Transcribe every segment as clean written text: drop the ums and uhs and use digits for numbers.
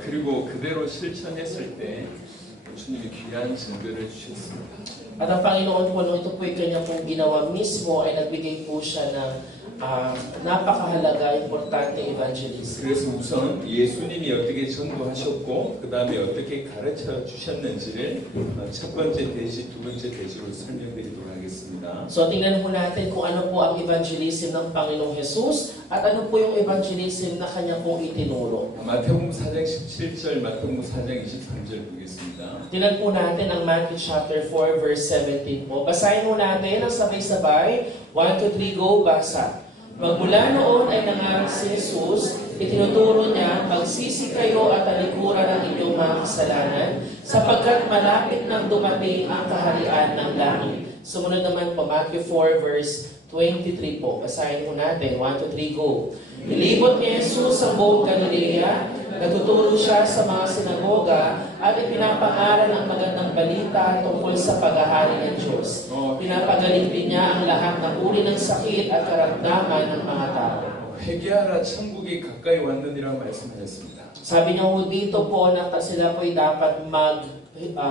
그리고 그대로 실천했을 때 주님이 귀한 증거를 주셨습니다. At ang Panginoon po, nung ito po'y kanya pong ginawa mismo, ay nagbigay po siya ng napakahalaga, importante evangelism. 그래서 우선 예수님이 어떻게 전도하셨고 그 다음에 어떻게 가르쳐 주셨는지를 첫 번째 대시, 두 번째 대시로 설명드리도록 하겠습니다. So tingnan po natin kung ano po ang evangelism ng Panginoong Jesus at ano po yung evangelism na kanya pong itinuro. 마태복음 4장 17절, 마태복음 4장 23절 보겠습니다. Tingnan po natin ang Matthew chapter 4 verse 17 po. Basahin po natin ang sabay-sabay. 1, 2, 3, go, basa. Magmula noon ay nangaral si Jesus, itinuturo niya, magsisi kayo at talikuran ang inyong mga kasalanan, sapagkat malapit nang dumating ang kaharian ng langit. Sumunod naman po, Matthew 4 verse 23 po. Basahin po natin. 1, 2, 3, go. Ilibot ni Jesus ang buong Galilea, nagtuturo siya sa mga sinagoga at ipinapangaral ang magandang balita tungkol sa paghahari ng Diyos. Pinapagaling din niya ang lahat ng uri ng sakit at karamdaman ng mga tao. 회개하라 천국이 가까이 왔느니라고 말씀하셨습니다. Sabi niya po dito po na sila po'y dapat mag-repent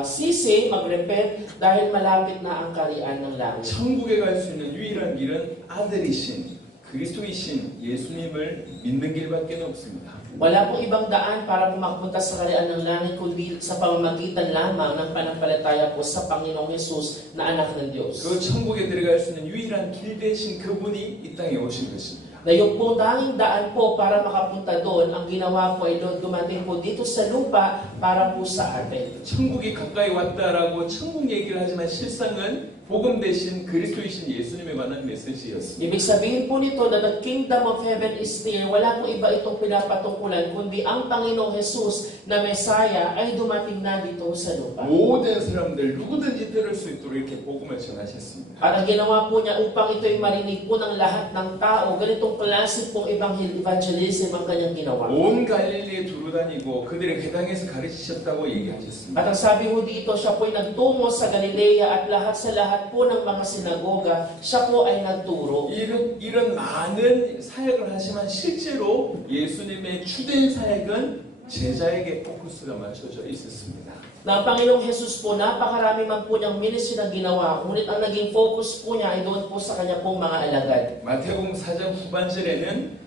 dahil malapit na ang kaharian ng langit. 천국에 갈 수 있는 유일한 길은 아들이신 그리스도이신 예수님을 믿는 길밖에 없습니다. Wala pong ibang daan para pumapunta sa kaharian ng langit kundi sa pamamagitan lamang ng pananampalataya po sa Panginoong Hesus na anak ng Diyos. 그 천국에 들어갈 수 있는 유일한 길 대신 그분이 이 땅에 오신 것입니다. Na yung pong tanging daan po para makapunta doon, ang ginawa po ay dumating po dito sa lupa para po sa atin. 천국이 가까이 왔다라고 천국 얘기를 하지만 실상은 복음 대신 그리스도이신 예수님에 관한 메시지였습니다. Ibig sabihin po nito na the kingdom of heaven is near. Wala po iba itong pinapatungkulan kundi ang Panginoong Jesus na Messiah ay dumating na dito sa lupa. 모든 사람들 누구든지 들을 수 있도록 이렇게 복음을 전하셨습니다. At ang ginawa po niya upang ito'y marinig po ng lahat ng tao, ganitong klase pong evangelism ang kanyang ginawa. 온 갈릴리에 두루다니고 그들의 회당에서 가르치셨다고 얘기하셨습니다. At ang sabi po dito, siya po'y nagtungo sa Galilea at sa lahat po ng mga sinagoga, siya po ay nagturo. 이런 많은 사역을 하지만 실제로 예수님의 주된 사역은 제자에게 포커스가 맞춰져 있었습니다. Na ang Panginoong Jesus po, napakarami man po niyang ministry na ginawa, ngunit ang naging focus po niya ay doon po sa kanya pong mga alagad. 마태복음 4장 후반절에는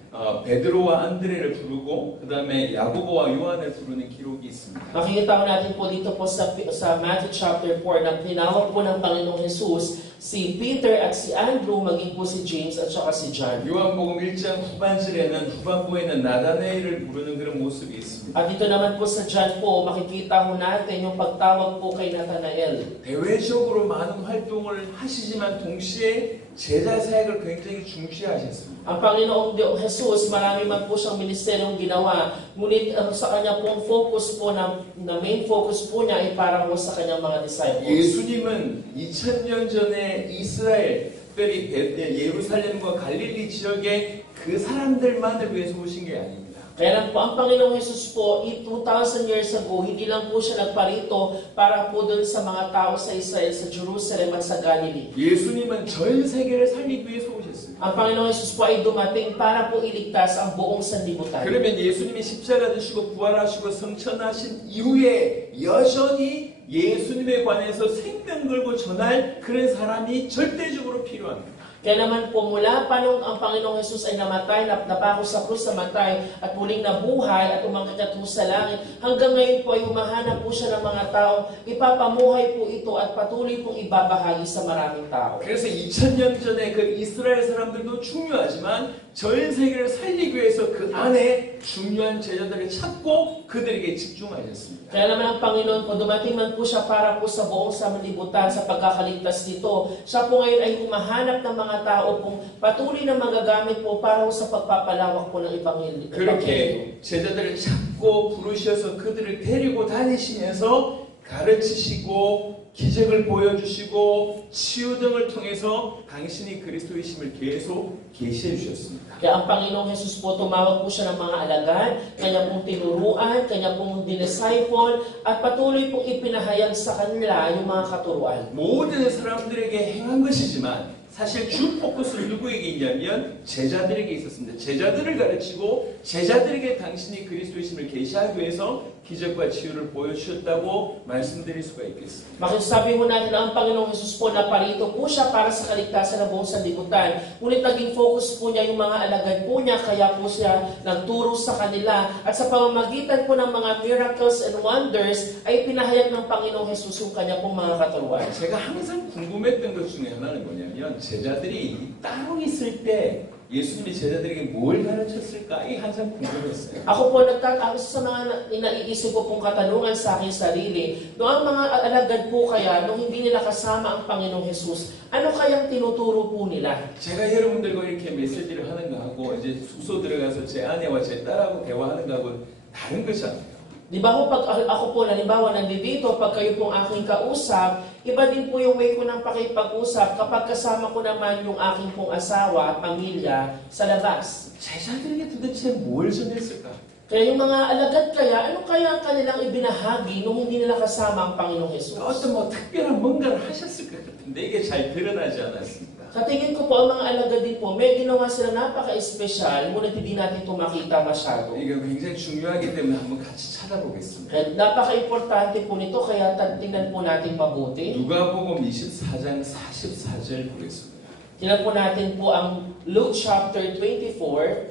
베드로와 안드레를 부르고 그 다음에 야고보와 요한을 부르는 기록이 있습니다. Makikita ko natin po dito po sa Matthew chapter 4 na tinawag po ng Panginoong Jesus si Peter at si Andrew, maging po si James at saka si John. 요한복음 1장 후반부에는 나다나엘을 부르는 그런 모습이 있습니다. At dito naman po sa John po, makikita mo natin yung pagtawag po kay Nathanael. 대외적으로 많은 활동을 하시지만 동시에 제자 사역을 굉장히 중시하셨습니다. Ang Panginoong Jesus, marami man po siyang ministeryong ginawa, ngunit sa kanya pong focus po, na main focus po niya ay para po sa kanyang mga disciples. 예수님은 2000년 전에 이스라엘, 특별히 예루살렘과 갈릴리 지역의 그 사람들만을 위해서 오신 게 아닙니다. Kaya lang po, ang Panginoong Jesus po, 2,000 years ago, hindi lang po siya nagparito para po doon sa mga tao sa Israel, sa Jerusalem at sa Galilee. 예수님은 전 세계를 살리기 위해서 오셨습니다. Ang Panginoong Jesus po ay dumating para po iligtas ang buong sanlibutan. 그러면 예수님이 십자가 지시고 부활하시고 성천하신 이후에 여전히 예수님에 관해서 생명 걸고 전할 그런 사람이 절대적으로 필요합니다. Kaya naman po mula pa nung ang Panginoong Jesus ay namatay, napako sa krus, namatay at muling nabuhay at umangkat niya po sa langit, hanggang ngayon po ay humahanap po siya ng mga tao, ipapamuhay po ito at patuloy pong ibabahagi sa maraming tao. 그래서 2000년 전에 그 이스라엘 사람들도 중요하지만 전 세계를 살리기 위해서 그 안에 중요한 제자들을 찾고 그들에게 집중하셨습니다. Kaya naman ang Panginoon po, dumating man po siya para po sa buong sanlibutan sa pagkakaligtas nito. Siya po ngayon ay humahanap ng mga tao pong patuloy na magagamit po para sa pagpapalawak po ng Ebanghelyo. 그렇게 제자들을 찾고 부르셔서 그들을 데리고 다니시면서 가르치시고 기적을 보여주시고 치유 등을 통해서 당신이 그리스도이심을 계속 계시해 주셨습니다. Kaya ang Panginoong Jesus po, tumawag po siya ng mga alagad, kanya pong tinuruan, kanya pong dinisciple, at patuloy pong ipinahayag sa kanila yung mga katuruan. 모든 사람들에게 행한 것이지만 사실 주 포커스는 누구에게 있냐면 제자들에게 있었습니다. 제자들을 가르치고 제자들에게 당신이 그리스도이심을 계시하기 위해서 기적과 치유를 보여주셨다고 말씀드릴 수가 있겠습니다. Makisabi mo natin na ang Panginoong Jesus po na parito po siya para sa kaligtasan ng buong sanlibutan. Ngunit naging focus po niya yung mga alagad po niya, kaya po siya nagturo sa kanila. At sa pamamagitan po ng mga miracles and wonders, ay pinahayag ng Panginoong Jesus yung kanya pong mga katuruan. 제가 항상 궁금했던 것 중에 하나는 뭐냐면 제자들이 따로 있을 때 예수님이 제자들에게 뭘 가르쳤을까? 이게 항상 궁금했어요. Ako po nagtatapos sa mga naiisip ko pong katanungan sa aking sarili, noong mga alagad po kaya, nung hindi nila kasama ang Panginoong Jesus, ano kayang tinuturo po nila? 제가 여러분들과 이렇게 메시지를 하는 거하고 이제 숙소 들어가서 제 아내와 제 딸하고 대화하는 거하고 다른 것이 아니에요. Di ba po, pag ako po, halimbawa, nandito, pag kayo pong aking kausap, iba din po yung way ko ng pakipag-usap kapag kasama ko naman yung aking pong asawa, pamilya, sa labas. 제자들에게 도대체 뭘 전했을까? Kaya yung mga alagad kaya, ano kaya ang kanilang ibinahagi nung hindi nila kasama ang Panginoong Jesus? 어떤 뭐 특별한 뭔가를 하셨을 것 같은데 이게 잘 드러나지 않았습니다. Sa tingin ko po, ang mga alagad din po, may ginawa sila napaka-espesyal, ngunit hindi natin ito makita masyado. 이거 굉장히 중요하기 때문에 한번 같이 찾아보겠습니다. Kaya napaka-importante po nito, kaya tingnan po natin mabuti. 누가복음 24장 44절 보겠습니다. Tingnan po natin po ang Luke chapter 24,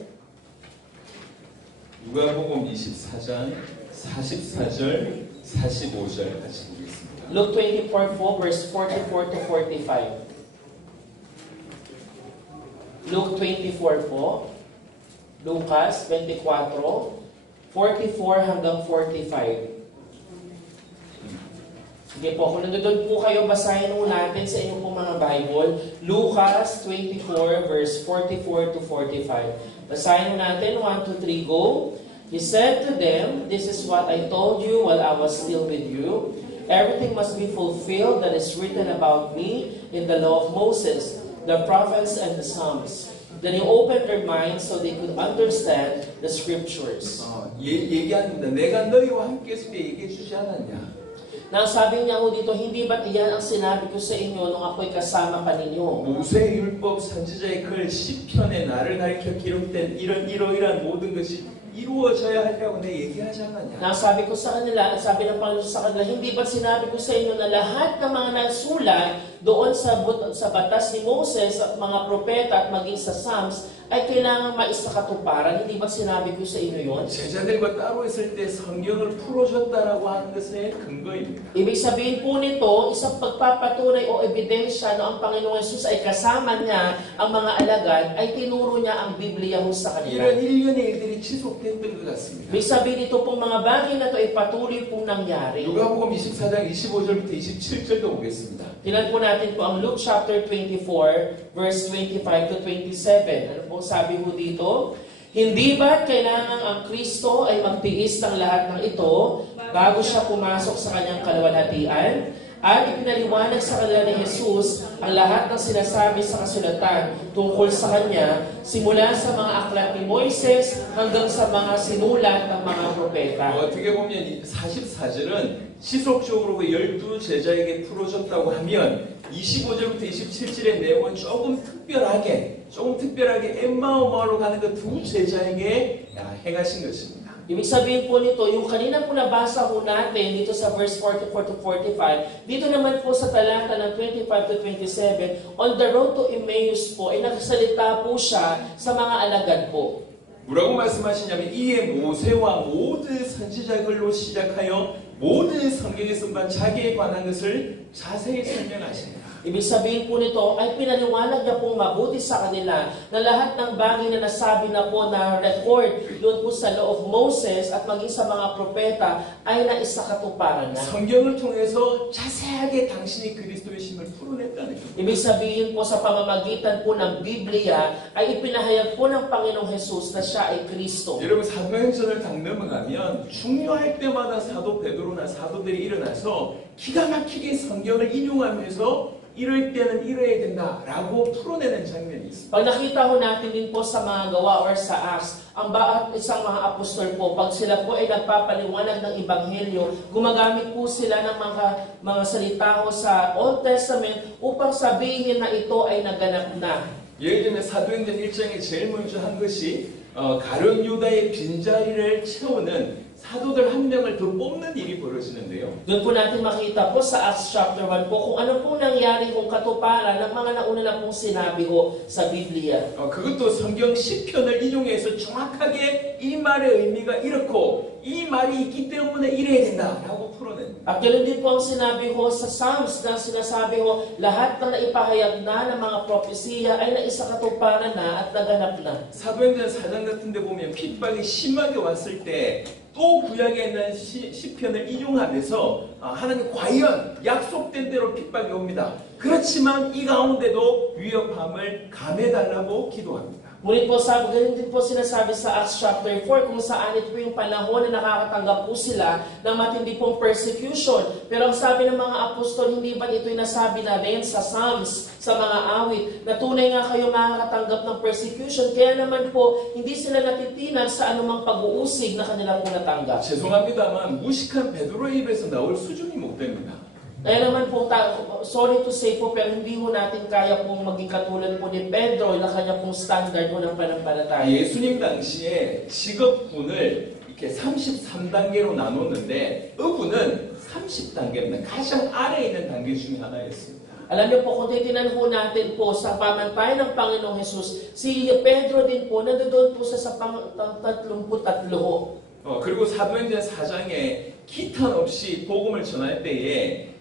누가복음 24장 44절 45절 같이 보겠습니다. Luke 24 po, verse 44 to 45. Luke 24 po, Lucas 24, 44 hanggang 45. Sige po, kung nandun po kayo, basahin mo natin sa inyong pong mga Bible, Lucas 24, verse 44 to 45. Basahin mo natin, 1, 2, 3, go. He said to them, "This is what I told you while I was still with you. Everything must be fulfilled that is written about me in the law of Moses, the prophets and the Psalms." Then he opened their minds so they could understand the scriptures. 얘기합니다. 내가 너희와 함께 있을 때 얘기해 주지 않았냐? Nang sabi niya ho dito, hindi ba't iyan ang sinabi ko sa inyo nung ako'y kasama pa ninyo? 모세의 율법 선지자의 글 시편에 나를 가리켜 기록된 이러이러한 모든 것이 이루어져야 하려고 내 얘기하지 않았냐? Nang sabi ko sa kanila, at sabi ng Panginoon sa kanila, hindi ba't sinabi ko sa inyo na lahat ng mga nasulat doon sa batas ni Moses at mga propeta at maging sa Psalms ay kailangan maisakatuparan? Hindi ba't sinabi ko sa inyo yon? 제자들과 따로 있을 때 성경을 풀어줬다라고 하는 것의 근거입니다. Ibig sabihin po nito, isang pagpapatunay o ebidensya na ang Panginoong Jesus ay kasama niya ang mga alagad, ay tinuro niya ang Biblia ho sa kanila. 이런 일련의 일들이 지속됐던 것 같습니다. Ibig sabihin ito pong mga bagay na ito ay patuloy pong nangyari. 누가복음 24장 25절부터 27절도 보겠습니다. Tingnan po natin po ang Luke chapter 24, verse 25 to 27. Ano po sabi po dito? Hindi ba kailangan ang Kristo ay magtiis ng lahat ng ito bago siya pumasok sa kanyang kaluwalhatian? At ipinaliwanag sa kanila ni Jesus ang lahat ng sinasabi sa kasulatan tungkol sa kanya, simula sa mga aklat ni Moises hanggang sa mga sinulat ng mga propeta. 어떻게 보면 이 44절은 지속적으로 그 12 제자에게 풀어줬다고 하면 25절부터 27절의 내용은 조금 특별하게 엠마오마로 가는 그 두 제자에게 행하신 것입니다. Ibig sabihin po nito, yung kanina po nabasa po natin dito sa verse 44 to 45, dito naman po sa talata ng 25 to 27, on the road to Emmaus po, ay nagsalita po siya sa mga alagad po. 뭐라고 말씀하시냐면 이에 모세와 모든 선지자들로 시작하여 모든 성경에 쓴 자기에 관한 것을 자세히 설명하십니다. Ibig sabihin po nito ay pinaliwanag niya pong mabuti sa kanila na lahat ng bagay na nasabi na po na record doon po sa Law of Moses at maging sa mga propeta ay naisakatuparan na. 성경을 통해서 자세하게 당신이 그리스도의 심을 풀어냈다는 겁니다. Ibig sabihin po sa pamamagitan po ng Biblia ay ipinahayag po ng Panginoong Jesus na siya ay Kristo. 여러분 사도행전을 딱 넘어가면 중요할 때마다 사도 베드로나 사도들이 일어나서 기가 막히게 성경을 인용하면서 이럴 때는 이래야 된다라고 풀어내는 장면이 있습니다. Pag nakita ho natin din po sa mga gawa or sa Acts, ang bawat isang mga apostol po, pag sila po ay nagpapaliwanag ng Ebanghelyo, gumagamit po sila ng mga salita ho sa Old Testament upang sabihin na ito ay naganap na. 예를 들면 사도행전 1장에 제일 먼저 한 것이 가룟 유다의 빈자리를 채우는 사도들 한 명을 더 뽑는 일이 벌어지는데요. Doon po natin makita po sa Acts chapter 1 po kung ano pong nangyari kung katuparan ng mga nauna na pong sinabi ho sa Biblia. 그것도 성경 시편을 인용해서 정확하게 이 말의 의미가 이렇고 이 말이 있기 때문에 이래야 된다라고 풀어냅니다. At ganoon din po ang sinabi ho sa Psalms na sinasabi ho, lahat ng naipahayag na ng mga propesiya ay naisakatuparan na at naganap na. 사도행전 4장 같은 데 보면 핍박이 심하게 왔을 때 또 구약에 있는 시편을 인용하면서 하나님 과연 약속된 대로 핍박이 옵니다. 그렇지만 이 가운데도 위협함을 감해달라고 기도합니다. Ngunit po sabi, ganun din po sinasabi sa Acts chapter 4 kung saan ito yung panahon na nakakatanggap po sila ng matindi pong persecution. Pero ang sabi ng mga apostol, hindi ba ito'y nasabi na rin sa Psalms, sa mga awit, na tunay nga kayo makakatanggap ng persecution. Kaya naman po, hindi sila natitinag sa anumang pag-uusig na kanilang natanggap. 죄송합니다만 무식한 베드로의 입에서 나올 수준이 못 됩니다. Kaya naman po, sorry to say po, pero hindi ho natin kaya pong maging katulad po ni Pedro na kanya pong standard po ng pananampalataya. 예수님 당시에 직업군을 이렇게 33단계로 나눴는데 어부는 30단계입니다. 가장 아래에 있는 단계 중에 하나였습니다. Alam niyo po, kung titinan po natin po sa pamantayan ng Panginoong Jesus, si Pedro din po, nandoon po sa 33 ho. 그리고 사도행전 4장에 기탄 없이 복음을 전할 때에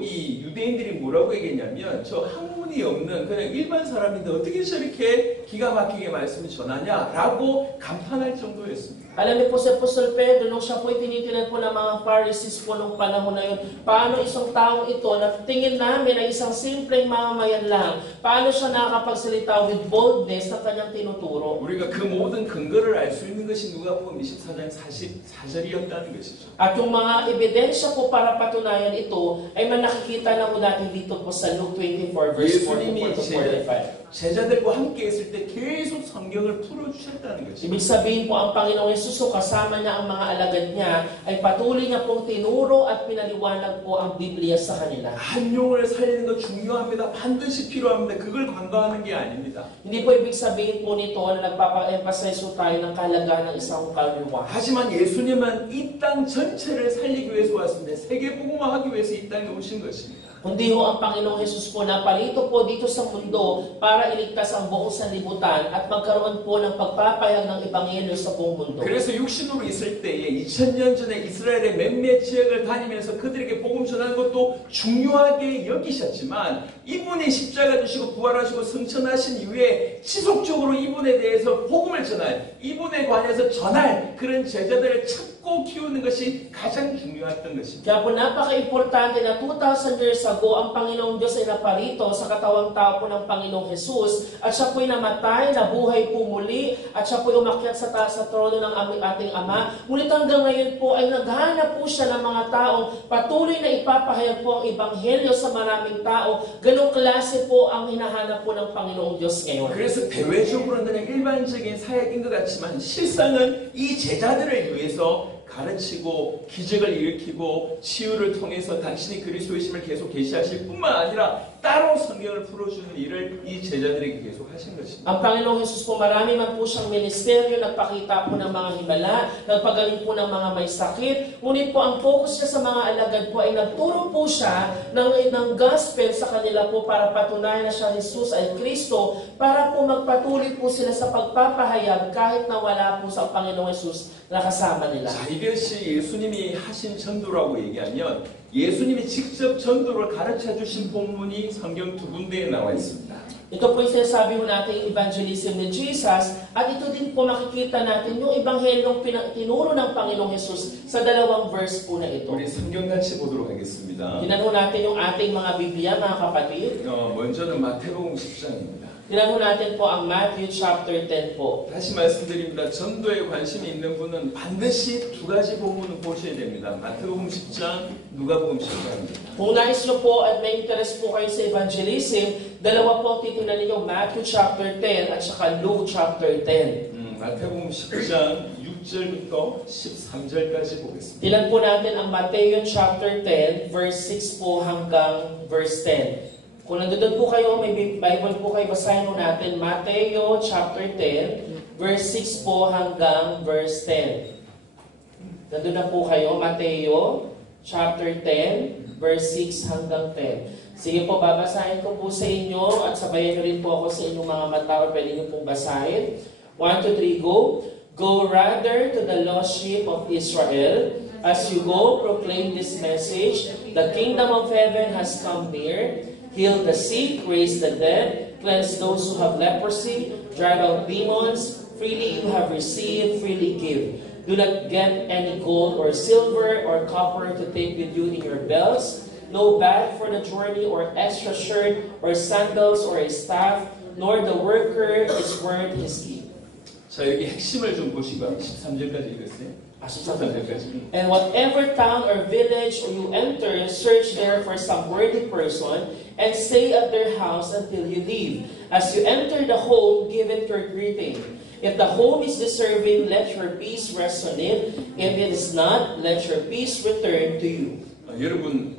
이 유대인들이 뭐라고 얘기했냐면 저 학문이 없는 그냥 일반 사람인데 어떻게 저렇게 기가 막히게 말씀을 전하냐라고 감탄할 정도였습니다. Alam niyo po si Apostol Pedro, nung siya po tinitinan po ng mga Pharisees po nung panahon na yun, paano isang taong ito na tingin namin ay isang simpleng mamamayan lang, paano siya nakakapagsalita with boldness na kanyang tinuturo. 우리가 그 모든 근거를 알 수 있는 것이 누가복음 24장 44절이었다는 것이죠. At yung mga ebidensya po para patunayan ito ay nakikita na po natin dito po sa Luke 24 verse 44 to 45. 제자들과 함께 있을 때 계속 성경을 풀어주셨다는 것이죠. Ibig sabihin po ang Panginoong Hesus kasama niya ang mga alagad niya ay patuloy niya pong tinuro at pinaliwanag po ang Biblia sa kanila. 한 용을 살리는 거 중요합니다. 반드시 필요합니다. 그걸 관과하는 게 아닙니다. Hindi po ibig sabihin po nito na nagpapa-emphasize po tayo ng kahalagaan ng isang kaluluwa. 하지만 예수님은 이 땅 전체를 살리기 위해서 왔습니다. 세계 복음화하기 위해서 이 땅에 오신 것입니다. Kundi ho ang Panginoong Hesus po na palito po dito sa mundo para iligtas ang buong sanlibutan at magkaroon po ng pagpapayag ng Ebanghelyo sa buong mundo. 그래서 육신으로 있을 때에 2000년 전에 이스라엘의 몇몇 지역을 다니면서 그들에게 복음 전하는 것도 중요하게 여기셨지만 이분이 십자가 지시고 부활하시고 승천하신 이후에 지속적으로 이분에 대해서 복음을 전할, 이분에 관해서 전할 그런 제자들을 찾고 키우는 것이 가장 중요했던 것입니다. Kaya po napaka-importante na 2,000 years ago, ang Panginoong Diyos ay naparito sa katawang tao po ng Panginoong Jesus at siya po'y namatay, nabuhay po muli at siya po'y umakyat sa trono ng ating Ama. Ngunit hanggang ngayon po ay naghahanap po siya ng mga taong patuloy na ipapahayag po ang Ebanghelyo sa maraming tao. Ganong klase po ang hinahanap po ng Panginoong Diyos ngayon. 그래서 대외적으로는 그냥 일반적인 사역인 것 같지만 실상은 이 제자들을 위해서 가르치고 기적을 일으키고 치유를 통해서 당신이 그리스도이심을 계속 계시하실 뿐만 아니라 따로 성경을 풀어주는 일을 이 제자들에게 계속 하신 것입니다. Ang Panginoong Hesus po, marami man po siyang ministeryo, nagpakita po ng mga himala, nagpagaling po ng mga may sakit. Ngunit po, ang focus niya sa mga alagad po ay nagturo po siya ng gospel sa kanila po para patunayan na siya Jesus ay Kristo, para po magpatuloy po sila sa pagpapahayag kahit na wala po sa Panginoong Hesus na kasama nila. 자, 이것이 예수님이 하신 전도라고 얘기하면 예수님이 직접 전도를 가르쳐 주신 본문이 성경 두 군데에 나와 있습니다. Ito po yung sinasabi mo natin evangelism ni Jesus at ito din po makikita natin yung ebanghelyong tinuro ng Panginoong Jesus sa dalawang verse po na ito. 우리 성경 같이 보도록 하겠습니다. Tingnan natin yung ating mga Biblia, mga kapatid. 먼저는 마태복음 10장입니다. Tingnan mo natin po ang Matthew chapter 10 po. 다시 말씀드립니다. 전도에 관심이 있는 분은 반드시 두 가지 본문을 보셔야 됩니다. 마태복음 10장, 누가복음 10장입니다. Kung nais nyo po at may interest po kayo sa evangelism, dalawa po titingnan ninyo Matthew chapter 10 at saka Luke chapter 10. 마태복음 10장 6절부터 13절까지 보겠습니다. Tingnan po natin ang Matthew chapter 10 verse 6 po hanggang verse 10. Kung nandun po kayo, may Bible po kayo, basahin mo natin Matthew chapter 10 verse 6 po hanggang verse 10. Nandun na po kayo, Matthew chapter 10 verse 6 hanggang 10. Sige po, babasahin ko po sa inyo at sabayan nyo rin po ako sa inyong mga mata o pwede nyo pong basahin. 1, 2, 3, go. Go rather to the lost sheep of Israel. As you go, proclaim this message. The kingdom of heaven has come near. Heal the sick, raise the dead, cleanse those who have leprosy, drive out demons. Freely you have received, freely give. Do not get any gold or silver or copper to take with you in your belts. No bag for the journey or extra shirt or sandals or a staff, nor the worker is worth his keep. 자, 여기 핵심을 좀 보시고요. 13절까지 읽었어요. 13절까지. And whatever town or village you enter, search there for some worthy person, and stay at their house until you leave. As you enter the home, give it your greeting. If the home is deserving, let your peace rest on it. If it is not, let your peace return to you. 여러분,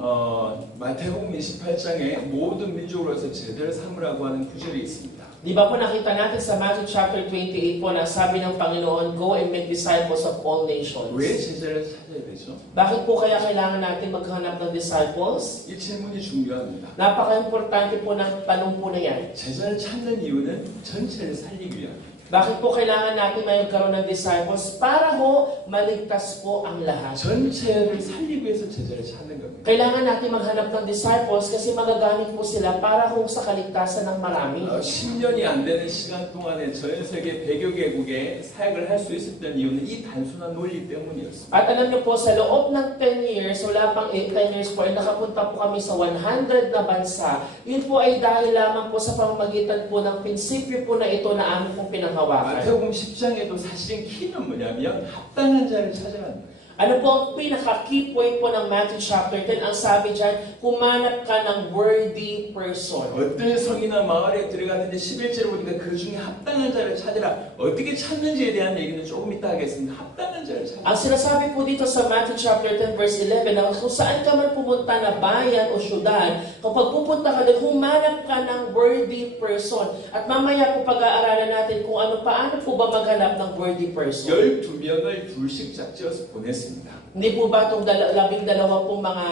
마태복음 28장에 모든 민족으로서 제대로 삼으라고 하는 구절이 있습니다. Di ba po nakita natin sa Matthew chapter 28 po na sabi ng Panginoon, go and make disciples of all nations. 왜 제자를 찾아야 되죠? Bakit po kaya kailangan natin maghanap ng disciples? 이 질문이 중요합니다. Napaka-importante po ng tanong po na yan. 제자를 찾는 이유는 전체를 살리기 위함입니다. Bakit po kailangan natin magkaroon ng disciples? Para ho, maligtas po ang lahat. 전체를 살리기 위해서 제자를 찾는 겁니다. Kailangan natin maghanap ng disciples kasi magagamit po sila para ho sa kaligtasan ng marami. 10년이 안 되는 시간 동안에 전 세계 100여 개국에 사역을 할 수 있었던 이유는 이 단순한 논리 때문이었습니다. At alam niyo po, sa loob ng 10 years, wala pang 10 years po, ay nakapunta po kami sa 100 na bansa. Yun po ay dahil lamang po sa pamamagitan po ng prinsipyo po na ito na amin pong pinanghawakan. 마태복음 10장에도 사실은 키는 뭐냐면 합당한 자를 찾아라는 거예요. Ano po ang pinaka-key point po ng Matthew chapter 10? Ang sabi dyan, humanap ka ng worthy person. 어떤 성이나 마을에 들어갔는데 11절에 보니까 그 중에 합당한 자를 찾으라. 어떻게 찾는지에 대한 얘기는 조금 이따 하겠습니다. 합당한 자를 찾으라. Ang sinasabi po dito sa Matthew chapter 10 verse 11, na kung saan ka man pumunta na bayan o syudad, kapag pupunta ka doon, humanap ka ng worthy person. At mamaya po pag-aaralan natin kung paano po ba maghanap ng worthy person. 12명을 둘씩 짝지어서 보냈습니다. Hindi po ba itong 12 pong mga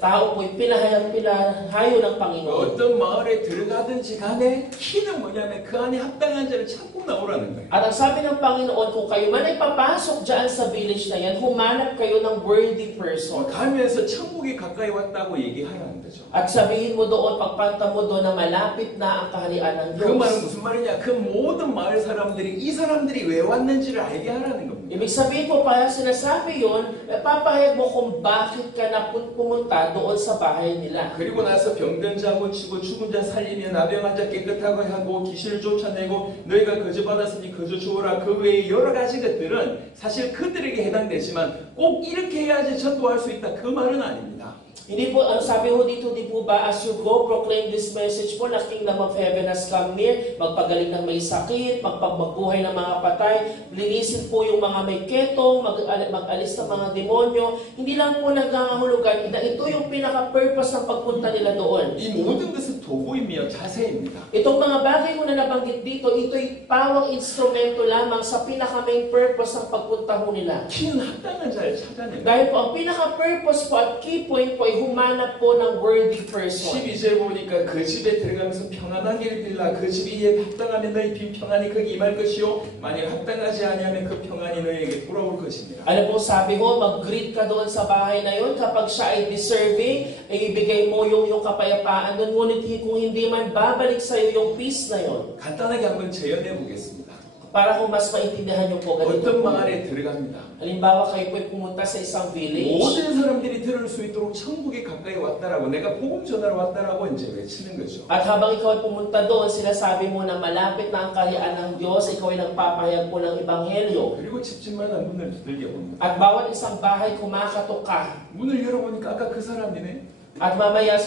tao po pinahayo ng Panginoon? 어떤 마을에 들어가든지 간에 키는 뭐냐면 그 안에 합당한 자를 찾고 나오라는 거예요. At ang sabi ng Panginoon, kung kayo man ay papasok dyan sa village na yan, humanap kayo ng worthy person. 가면서 천국이 가까이 왔다고 얘기하라는 거죠. At sabihin mo doon, pagpanta mo doon na malapit na ang kaharian ng 그 말은 Diyos. 무슨 말이냐? 그 모든 마을 사람들이 이 사람들이 왜 왔는지를 알게 하라는 겁니다. Ibig sabihin po, para sinasabi yun, papahayag mo kung bakit ka na pumunta doon sa bahay nila. 그리고 나서 병든 자 고치고 죽은 자 살리며 나병 환자 깨끗하게 하고 귀신을 쫓아내고 너희가 거저 받았으니 거저 주어라. 그 외에 여러 가지 것들은 사실 그들에게 해당되지만 꼭 이렇게 해야지 전도할 수 있다. 그 말은 아닙니다. Hindi po, ang sabi ho dito, di po ba, as you go, proclaim this message po na Kingdom of Heaven has come near, magpagaling ng may sakit, magpagbuhay ng mga patay, linisin po yung mga may ketong, mag-alis ng mga demonyo. Hindi lang po nagkakahulugan na ito yung pinaka-purpose ng pagpunta nila doon. 이 모든 것은 도구이며 자세입니다. Itong mga bagay ko na nabanggit dito, ito'y pawang instrumento lamang sa pinaka-main purpose ng pagpunta ho nila. 키는 합당한 자를 찾아내는 거예요. Dahil po, ang pinaka-purpose po at key point po ay humanap po ng worthy person. 12절 보니까 그 집에 들어가면서 평안한 길을 빌라. 그 집이 이에 합당하면 너희 빈 평안이 거기 임할 것이요 만약 합당하지 아니하면 그 평안이 너희에게 돌아올 것입니다. Ano po sabi ko, mag-greet ka doon sa bahay na yun. Kapag siya ay deserving, ay ibigay mo yung kapayapaan doon. Ngunit kung hindi man, babalik sa iyo yung peace na yun. 간단하게 한번 재현해 보겠습니다. Para kung mas maintindihan nyo po ganito 어떤 po. 마을에 들어갑니다. Halimbawa kayo po'y pumunta sa isang village. 모든 사람들이 들을 수 있도록 천국에 가까이 왔다라고 내가 복음 전하러 왔다라고 이제 외치는 거죠. At habang ikaw ay pumunta doon, sinasabi mo na malapit na ang kaharian ng Diyos, ikaw ay nagpapahayag po ng Ebanghelyo. 그리고 집집마다 문을 두들겨 봅니다. At bawat isang bahay kumakatok ka. 문을 열어보니까 아까 그 사람이네. At mamaya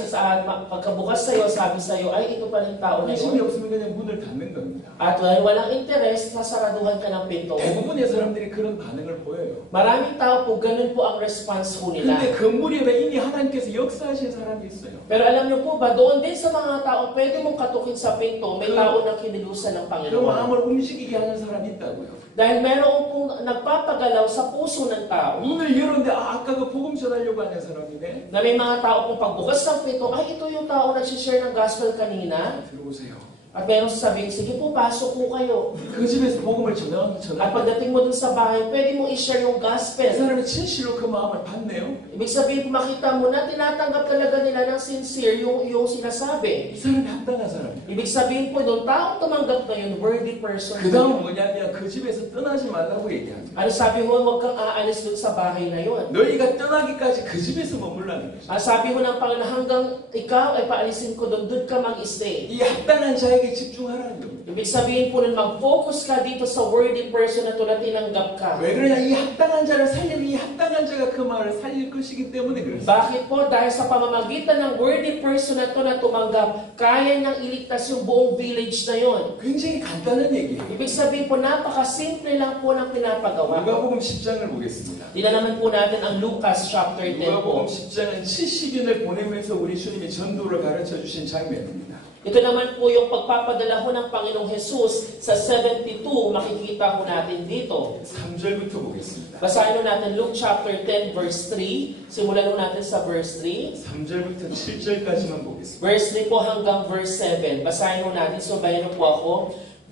pagkabukas sa'yo, sabi sa'yo, ay ito pa rin tao na 관심이 yun. 없으면 그냥 문을 닫는 겁니다. At walang interes, nasaraduhan ka ng pinto. 대부분의 사람들이 그런 반응을 보여요. Maraming tao po, ganun po ang response po nila. 근데 건물에 이미 하나님께서 역사하신 사람이 있어요. Pero alam niyo po ba, doon din sa mga tao, pwede mong katukin sa pinto, may tao na kinilusan ng 그 Panginoon. 마음을 움직이게 하는 사람이 있다고요. Dahil meron pong nagpapagalaw sa puso ng tao. 문을 열었는데 아까 그 복음 전하려고 하는 사람이네. Na may mga tao pong pagbukas ng pinto, ay ito yung tao na share ng gospel kanina. 들어오세요. At meron sasabihin, sige po, pasok po kayo. 그 집에서 복음을 At 전하. pagdating mo dun sa bahay, pwede mo i-share yung 그 gospel. 사람이 진실로 그 마음을 받네요. Ibig sabihin, makita mo na tinatanggap talaga nila ng sincere yung sinasabi. 이 사람이 합당한 사람이에요. Ibig sabihin po, nung taong tumanggap na yun, worthy person. 그 다음은 뭐냐면 그 집에서 떠나지 말라고 얘기합니다. Ano sabi mo, huwag kang aalis dun sa bahay na yun. 너희가 떠나기까지 그 집에서 머물라는 거죠. Ang sabi mo ng Panginoon, hanggang ikaw ay paalisin ko doon ka mag-stay. 이 합당한 자에게 집중하라는 겁니다. Ibig sabihin po nun, mag-focus ka dito sa worthy person na tulad tinanggap ka. 왜 그러냐? 이 합당한 자를 살리면 이 합당한 자가 그 마을을 살릴 것이기 때문에 그렇습니다. Bakit po? Dahil sa pamamagitan ng worthy person na to na tumanggap, kaya niyang iligtas yung buong village na yon. 굉장히 간단한 얘기예요. Ibig sabihin po, napakasimple lang po ng pinapagawa. 누가복음 10장을 보겠습니다. Tingnan naman po natin ang Lucas chapter 10 po. 누가복음 10장은 70인을 보내면서 우리 주님이 전도를 가르쳐 주신 장면입니다. Ito naman po yung pagpapadala ho ng Panginoong Jesus sa 72, makikita ho natin dito. 3절부터 보겠습니다. Basahin ho natin Luke chapter 10 verse 3. Simulan ho natin sa verse 3. 3절부터 7절까지만 보겠습니다. Verse 3 po hanggang verse 7. Basahin ho natin. So, bayan ho po ako.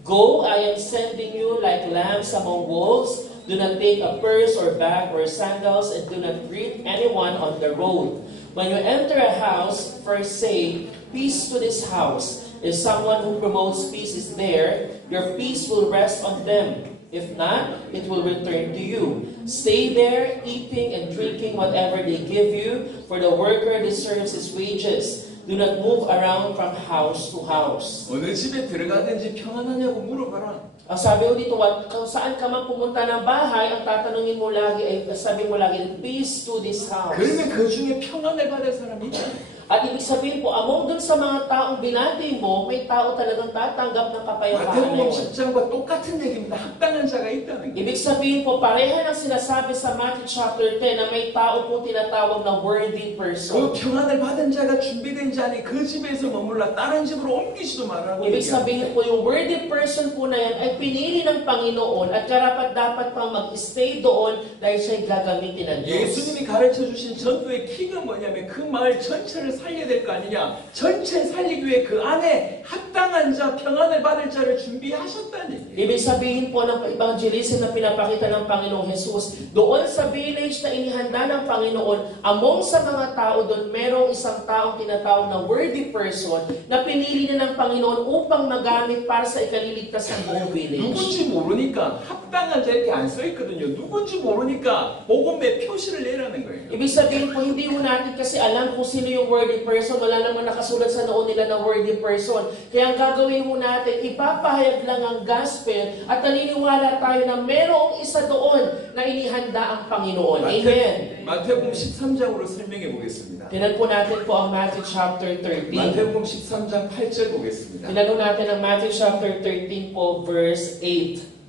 Go, I am sending you like lambs among wolves. Do not take a purse or bag or sandals, and do not greet anyone on the road. When you enter a house, first say, peace to this house. If someone who promotes peace is there, your peace will rest on them. If not, it will return to you. Stay there, eating and drinking whatever they give you, for the worker deserves his wages. Do not move around from house to house. 어느 집에 들어가든지 평안하냐고 물어봐라. Ang sabi ko dito, kung saan ka man pumunta ng bahay, ang tatanungin mo lagi ay, sabi mo lagi, peace to this house. 그러면 그 중에 평안을 받을 사람이 있다. At ibig sabihin po, among dun sa mga taong binati mo, may tao talagang tatanggap ng kapayapaan na 마태복음 yun. 10장과 똑같은 얘기입니다. 합당한 자가 있다는 거예요. Ibig sabihin po, pareha ng sinasabi sa Matthew chapter 10 na may tao po tinatawag na worthy 그 person. 평안을 받은 자가 준비된 자니 그 집에서 머물라 다른 집으로 옮기지도 말라고 Ibig 얘기합니다. sabihin po, yung worthy person po na yan ay pinili ng Panginoon at karapat dapat pang mag-stay doon dahil siya'y gagamitin ng Diyos. 예수님이 가르쳐 주신 전도의 키가 뭐냐면 그 마을 전체를 살려야 될 거 아니냐. 전체 살리기 위해 그 안에 합당한 자, 평안을 받을 자를 준비하셨다는 얘기예요. Ibig sabihin po ng evangelism na pinapakita ng Panginoong Jesus, doon sa village na inihanda ng Panginoon, among sa mga tao doon, merong isang taong tinatawag na worthy person na pinili na ng Panginoon upang magamit para sa ikaliligtas ng buong village. 누군지 모르니까 합당한 자 이렇게 안 써 있거든요. 누군지 모르니까 복음의 표시를 내라는 거예요. Ibig sabihin po, hindi mo natin kasi alam kung sino yung worthy person. Wala naman nakasulat sa noon nila na worthy person. Kaya ang gagawin mo natin, ipapahayag lang ang gospel at naniniwala tayo na merong isa doon na inihanda ang Panginoon. Amen. 마태복음 13장으로 설명해 보겠습니다. Tinan po natin po ang Matthew chapter 13. 마태복음 13장 8절 보겠습니다. Tinan po natin ang Matthew chapter 13 po, verse 8.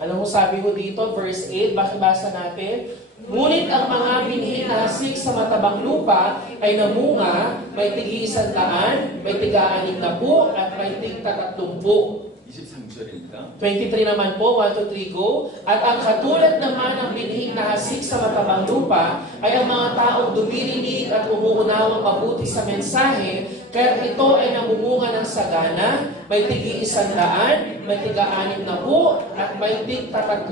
Ano mo sabi ko dito? Verse 8, bakibasa natin? Ngunit ang mga binhi na hasik sa matabang lupa ay namunga, may tig-100, may tig-60, at may tig-30. 23절입니다. 23 naman po, 1 to 3, go. At ang katulad naman ng binhing na hasik sa matabang lupa ay ang mga taong dumirinig at umuunawang mabuti sa mensahe, kaya ito ay namumunga ng sagana, may tig-100, may tig-60, at may tig-30.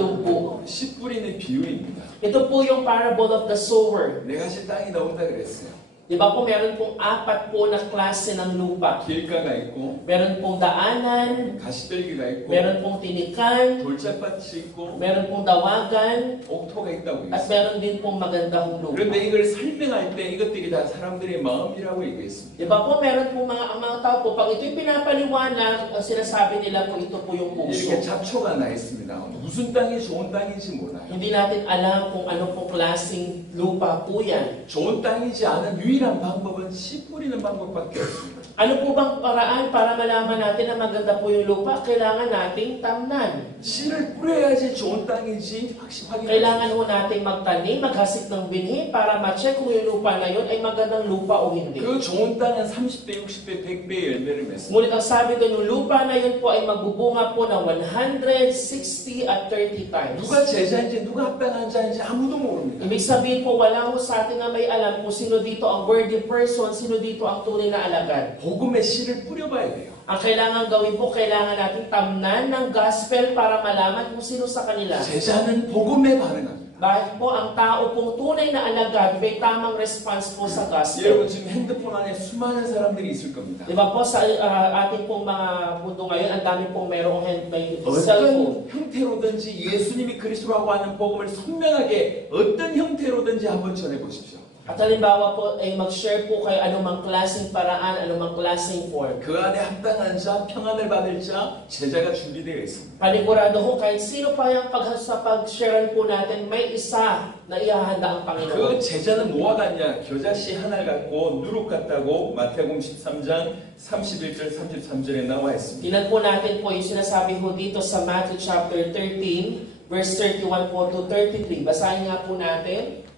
10 뿌리는 비유입니다. Ito po yung parable of the sower. 내가 신 땅이 나온다 그랬어요. Di ba po, meron pong 4 po na klase ng lupa. 길가가 있고 Meron pong daanan, 가시떨기가 있고 meron pong tinikan, 돌짝밭이 있고 meron pong dawagan, 옥토가 있다고 at 했어요. meron din pong magandang lupa. 그런데 이걸 설명할 때 이것들이 다 사람들의 마음이라고 얘기했습니다. Di ba po, meron pong ang mga tao po, pag ito'y pinapaliwanag, ang sinasabi nila po, ito po yung puso. 이렇게 잡초가 나 있습니다. 무슨 땅이 좋은 땅인지 몰라요. Hindi natin alam kung ano pong klaseng lupa po yan. 좋은 땅이지 않은 유일한 방법은 씨 뿌리는 방법밖에 없습니다. Ano po bang paraan para malaman natin na maganda po yung lupa? Kailangan nating tamnan. 씨를 뿌려야지 좋은 땅인지 확실하게. Kailangan po nating magtanim, maghasik ng binhi para ma-check kung yung lupa na yun ay magandang lupa o hindi. 그 좋은 땅은 30배, 60배, 100배 열매를 맺습니다. Ngunit ang sabi doon, yung lupa na yun po ay magbubunga po ng 160 at 30 times. 누가 제자인지 누가 합당한 자인지 아무도 모릅니다. Ibig sabihin po, wala po sa atin na may alam kung sino dito ang worthy person, sino dito ang tunay na alagad. 복음의 씨를 뿌려봐야 돼요. Ang kailangan gawin po, kailangan natin tamnan ng gospel para malaman kung sino sa kanila. 제자는 복음에 반응합니다. Bakit po ang tao pong tunay na alagad may tamang response po sa gospel? 여러분 지금 핸드폰 안에 수많은 사람들이 있을 겁니다. Di ba po sa ating pong mga mundo ngayon, ang dami pong merong may cellphone. 어떤 형태로든지 예수님이 그리스도라고 하는 복음을 선명하게 어떤 형태로든지 한번 전해보십시오. At halimbawa po ay mag-share po kayo anumang klaseng paraan, anumang klaseng form. 그 안에 합당한 자, 평안을 받을 자, 제자가 준비되어 있습니다. Panigurado ho, kahit sino pa yung sa pag-share po natin, may isa na ihahanda ang Panginoon. 그 제자는 뭐와 같냐? 겨자씨 하나를 갖고 누룩 같다고 마태복음 13장 31절 33절에 나와 있습니다. Tingnan po natin po yung sinasabi ho dito sa Matthew chapter 13, verse 31 po to 33. Basahin nga po natin.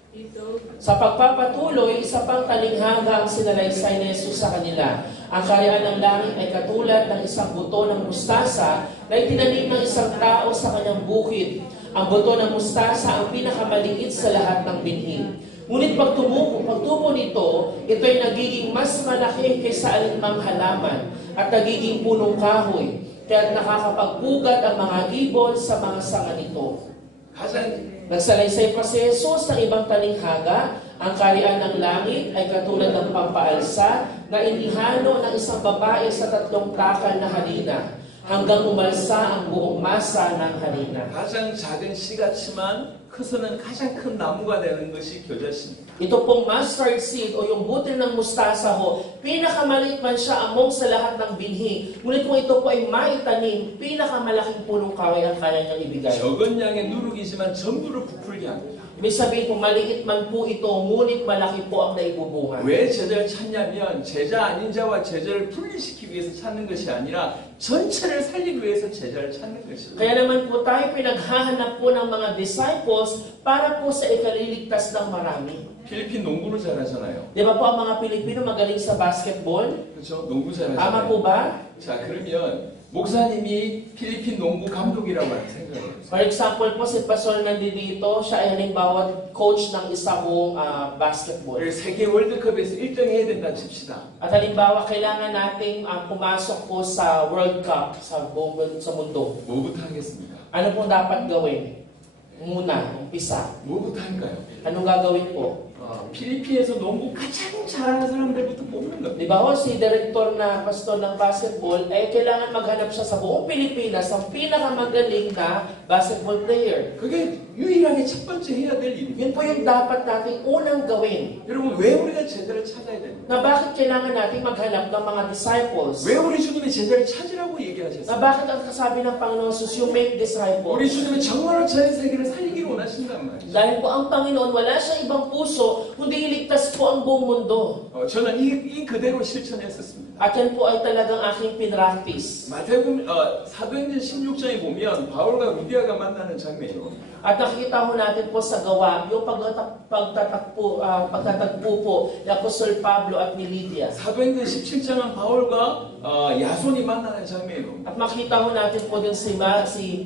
Sa pagpapatuloy, isa pang talinghaga ang sinalaysay ni Jesus sa kanila. Ang kaharian ng langit ay katulad ng isang buto ng mustasa na itinanim ng isang tao sa kanyang bukid. Ang buto ng mustasa ang pinakamaliit sa lahat ng binhi. Ngunit pagtubo nito, ito ay nagiging mas malaki kaysa alinmang halaman at nagiging punong kahoy, kaya't nakakapagpugat ang mga ibon sa mga sanga nito. Nagsalaysay pa si Jesus ng ibang talinghaga. Ang kaharian ng langit ay katulad ng pampaalsa na inihalo ng isang babae sa 3 takal na harina hanggang umalsa ang buong masa ng harina. 가장 작은 씨 같지만 커서는 가장 큰 나무가 되는 것이 겨자씨입니다. Ito pong mustard seed o yung butil ng mustasa ho, pinakamaliit man siya among sa lahat ng binhi. Ngunit kung ito po ay maitanim, pinakamalaking punong kahoy ang kaya niyang ibigay. 적은 양의 누룩이지만 전부를 부풀게 합니다. Ibig sabihin po, maliit man po ito, ngunit malaki po ang naibubunga. 왜 제자를 찾냐면 제자 아닌 자와 제자를 분리시키기 위해서 찾는 것이 아니라 전체를 살리기 위해서 제자를 찾는 것입니다. Kaya naman po tayo pinaghahanap po ng mga disciples para po sa ikaliligtas ng marami. 필리핀 농구를 잘하잖아요. Di ba po ang mga Pilipino magaling sa basketball? 그렇죠? 농구 Tama 잘하잖아요. po ba? 자, 그러면 목사님이 필리핀 농구 감독이라고 생각해요. For example po, si Pastor nandito, siya ay halimbawa coach ng isa kong basketball. 그리고 세계 월드컵에서 1등 해야 된다 칩시다. At halimbawa, kailangan nating pumasok po sa World Cup sa mundo. 뭐부터 하겠습니까? Ano pong dapat gawin? Muna, umpisa. 뭐부터 할까요? Anong gagawin po? 필리핀에서 농구 가장 잘하는 사람들부터 뽑는 겁니다. Di ba ho, si director na pastor ng basketball, kailangan maghanap siya sa buong Pilipinas ang pinakamagaling na basketball player. 그게 유일하게 첫 번째 해야 될 일입니다. Yun po yung dapat nating unang gawin. 여러분, 왜 우리가 제자를 찾아야 됩니까? Na bakit kailangan nating maghanap ng mga disciples? 왜 우리 주님이 제자를 찾으라고 Na 얘기하셨어요? bakit ang kasabi ng Panginoon Jesus, you make disciples? 우리 주님은 정말로 전 세계를 살리기를 원하신단 말이죠. Dahil po ang Panginoon, wala siyang ibang puso, kundi iligtas po ang buong mundo. 저는 이 그대로 실천했었습니다. At yan po ay talagang aking pinractice. 마태복음 사도행전 16장에 보면 바울과 루디아가 만나는 장면이 옵니다. At nakikita ho natin po sa gawa, yung pagtatagpo po ni Apostol Pablo at ni Lydia. 사도행전 17장은 바울과 야손이 만나는 장면이 옵니다. At makita ho natin po din si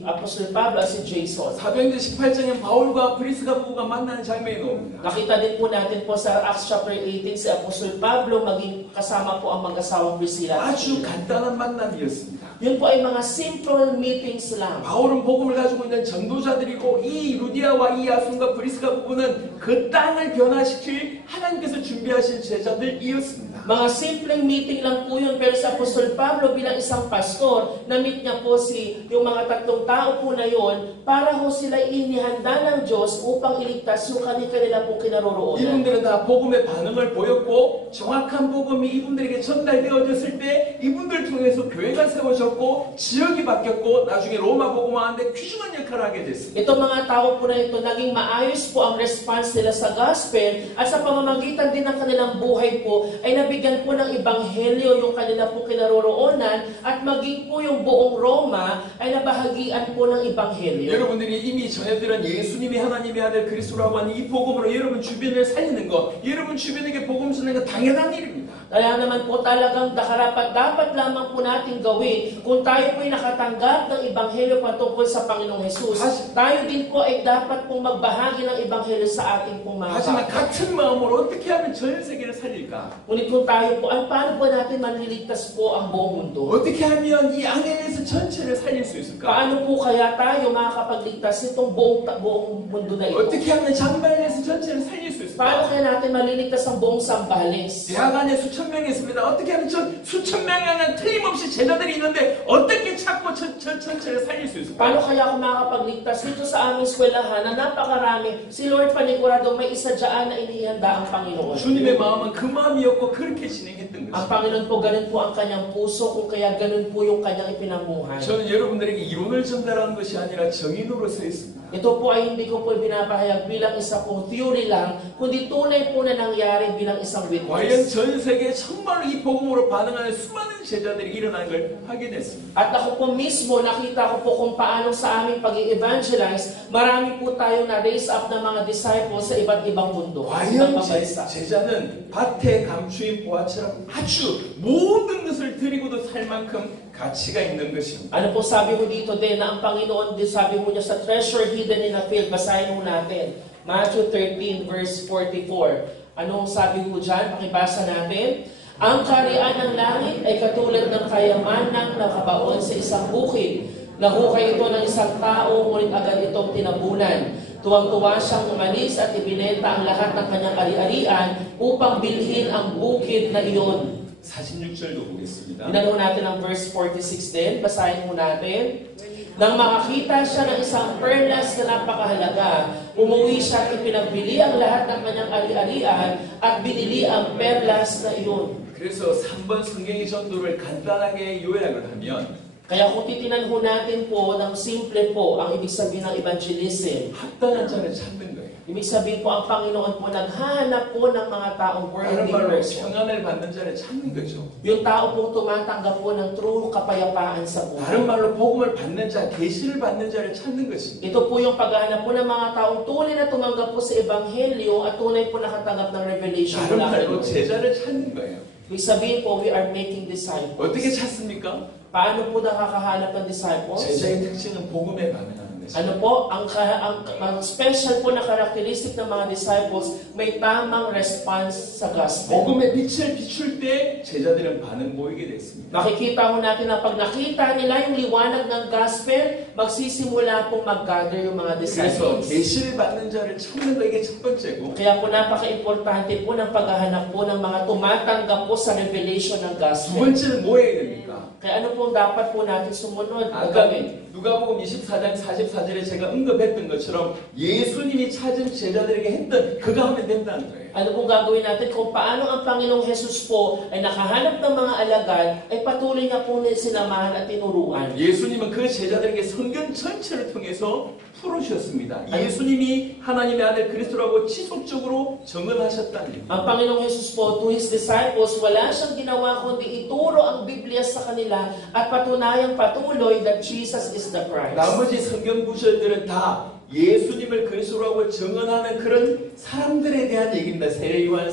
Apostol Pablo at si Jason. 사도행전 18장엔 바울과 브리스가 부부가 만나는 장면이 옵니다. Nakita din po natin po sa Acts chapter 18 si Apostol Pablo maging kasama po ang mag-asawang Priscilla. 아주 간단한 만남이었습니다. Yun po ay mga simple meetings lang. 바울은 복음을 가지고 있는 전도자들이고 이 루디아와 이 야손과 브리스가 부부는 그 땅을 변화시킬 하나님께서 준비하신 제자들이었습니다. Mga simpleng meeting lang po yun, pero sa Apostol Pablo bilang isang pastor, na-meet niya po yung mga tatlong tao po na yun, para ho sila inihanda ng Diyos upang iligtas yung kanila po kinaroroonan. 이분들은 다 복음의 반응을 보였고 정확한 복음이 이분들에게 전달되어졌을 때 이분들 통해서 교회가 세워졌고 지역이 바뀌었고 나중에 로마 복음화하는데 귀중한 역할을 하게 됐습니다. Itong mga tao po na ito, naging maayos po ang response nila sa gospel at sa pamamagitan din ng kanilang buhay po ay nabigyan po ng ebanghelyo yung kanila po kinaroroonan at maging po yung buong Roma ay nabahagian po ng ebanghelyo. 여러분들이 이미 전해들은 예수님이 하나님의 아들 그리스도라고 하는 이 복음으로 여러분 주변을 살리는 것, 여러분 주변에게 복음 전하는 것 당연한 일입니다. Kaya naman po talagang dapat lamang po natin gawin kung tayo po'y nakatanggap ng ebanghelyo patungkol sa Panginoong Jesus. Tayo din po ay dapat pong magbahagi ng ebanghelyo sa ating pong mga 하지만 kapwa. 같은 마음으로 어떻게 하면 전 세계를 살릴까? Ngunit kung tayo po, paano po natin manliligtas po ang buong mundo? 어떻게 하면 이 안에서 전체를 살릴 수 있을까? Paano po kaya tayo makakapagligtas nitong buong mundo na ito? 어떻게 하면 장발에서 전체를 살릴 수 Paano 있을까? kaya natin maliligtas ang buong Sambales? 대학 안에 수천 명이 있습니다. 어떻게 하면 수천 명이 안에 틀림없이 제자들이 있는데 어떻게 찾고 전체를 살릴 수 있을까? Paano kaya ako makakapagligtas dito sa aming eskwelahan na napakarami, si Lord Panigurado may isa dyan na inihanda ang Panginoon. 주님의 마음은 그 마음이었고 그렇게 진행했던 Ang 것입니다. Panginoon po, ganun po ang kanyang puso, kung kaya ganun po yung kanyang ipinamuhay. 저는 여러분들에게 이론을 전달하는 것이 아니라 정인으로 서 있습니다. Ito po ay hindi ko po binabahayag bilang isa pong theory lang, kundi tunay po na nangyari bilang isang 과연 witness. 전 세계에 정말로 이 복음으로 반응하는 수많은 제자들이 일어나는 걸 확인했습니다. At ako po mismo, nakita ko po kung paano sa aming pag-evangelize, marami po tayo na raise up ng mga disciples sa iba't ibang mundo. Sa 과연 ibang bansa. 제자는 밭에 감추인 보화처럼 아주 모든 것을 드리고도 살 만큼 가치가 있는 것입니다. Ano po sabi ko dito din na ang Panginoon din sabi mo niya sa treasure hidden in a field, basahin mo natin. Matthew 13 verse 44. Anong sabi mo dyan? Pakibasa natin. Ang kaharian ng langit ay katulad ng kayamanang nakabaon sa isang bukid. Nahukay ito ng isang tao, ngunit agad itong tinabunan. Tuwang-tuwa siyang umalis at ibinenta ang lahat ng kanyang ari-arian upang bilhin ang bukid na iyon. 46절도 보겠습니다. Tinanong natin ang verse 46 din. Basahin mo natin. Nang makakita siya ng isang perlas na napakahalaga, umuwi siya at ipinagbili ang lahat ng kanyang ari-arian at binili ang perlas na iyon. 그래서 3번 성경의 전도를 간단하게 요약을 하면 Kaya kung titinan ho natin po ng simple po ang ibig sabihin ng evangelism, 합당한 자를 찾는 거예요. ibig sabihin po ang Panginoon po naghahanap po ng mga taong 다른 worthy 말로 person. 평안을 받는 자를 찾는 거죠. Yung tao pong tumatanggap po ng true kapayapaan sa buhay. 다른 말로 복음을 받는 자, 계시를 받는 자를 찾는 것입니다. Ito po yung paghahanap po ng mga taong tunay na tumanggap po sa Ebanghelyo at tunay po nakatanggap ng revelation 다른 mula kay 말로 Lord. 제자를 찾는 거예요. Ibig sabihin po, we are making disciples. 어떻게 찾습니까? Paano po nakakahanap ng disciples? 제자의 특징은 복음에 반응하는 것입니다. Ano po, ang special po na characteristic ng mga disciples, may tamang response sa gospel. 복음의 빛을 비출 때 제자들은 반응 보이게 됐습니다. Makikita ho natin na pag nakita nila yung liwanag ng gospel, magsisimula pong mag-gather yung mga 그래서 disciples. 계시를 받는 자를 찾는 거 이게 첫 번째고 Kaya po napaka-importante po ng paghahanap po ng mga tumatanggap po sa revelation ng 두 gospel. 번째는 뭐 해야 됩니까? Kaya ano po dapat po natin sumunod na 아까 gawin? 누가복음 24장 44절에 제가 언급했던 것처럼 예수님이 찾은 제자들에게 했던 그거 하면 된다는 거예요. Ano pong gagawin natin kung paano ang Panginoong Jesus po ay nakahanap ng mga alagad, ay patuloy na po sinamahan at tinuruan. 예수님은 그 제자들에게 성경 전체를 통해서 풀어주셨습니다. 예수님이 하나님의 아들 그리스도라고 지속적으로 증언하셨다는 얘기입니다. Ang Panginoong Jesus po, to His disciples, wala siyang ginawa kundi ituro ang Biblia sa kanila at patunayang patuloy that Jesus is the Christ. 나머지 성경 구절들은 다 예수님을 그리스도라고 증언하는 그런 사람들에 대한 얘기입니다. 세례 요한,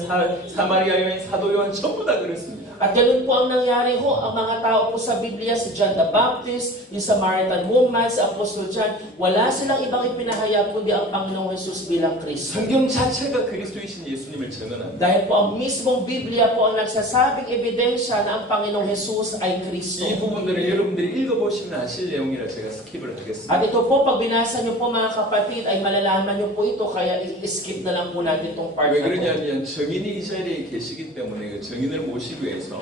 사마리아 여인, 사도 요한 전부 다 그렇습니다. At ganun po ang nangyari ho, ang mga tao po sa Biblia, si John the Baptist, yung Samaritan woman, si Apostol John, wala silang ibang ipinahayag kundi ang Panginoong Jesus bilang Kristo. 성경 자체가 그리스도이신 예수님을 증언합니다. Dahil po ang mismong Biblia po ang nagsasabing ebidensya na ang Panginoong Jesus ay Kristo. 이 부분들은 여러분들이 읽어보시면 아실 내용이라 제가 스킵을 하겠습니다. At ito po, pag binasa niyo po mga kapatid, ay malalaman niyo po ito, kaya i-skip na lang po natin itong part 왜 na ito. 그러냐면 증인이 이 자리에 계시기 때문에 그 증인을 모시기 위해서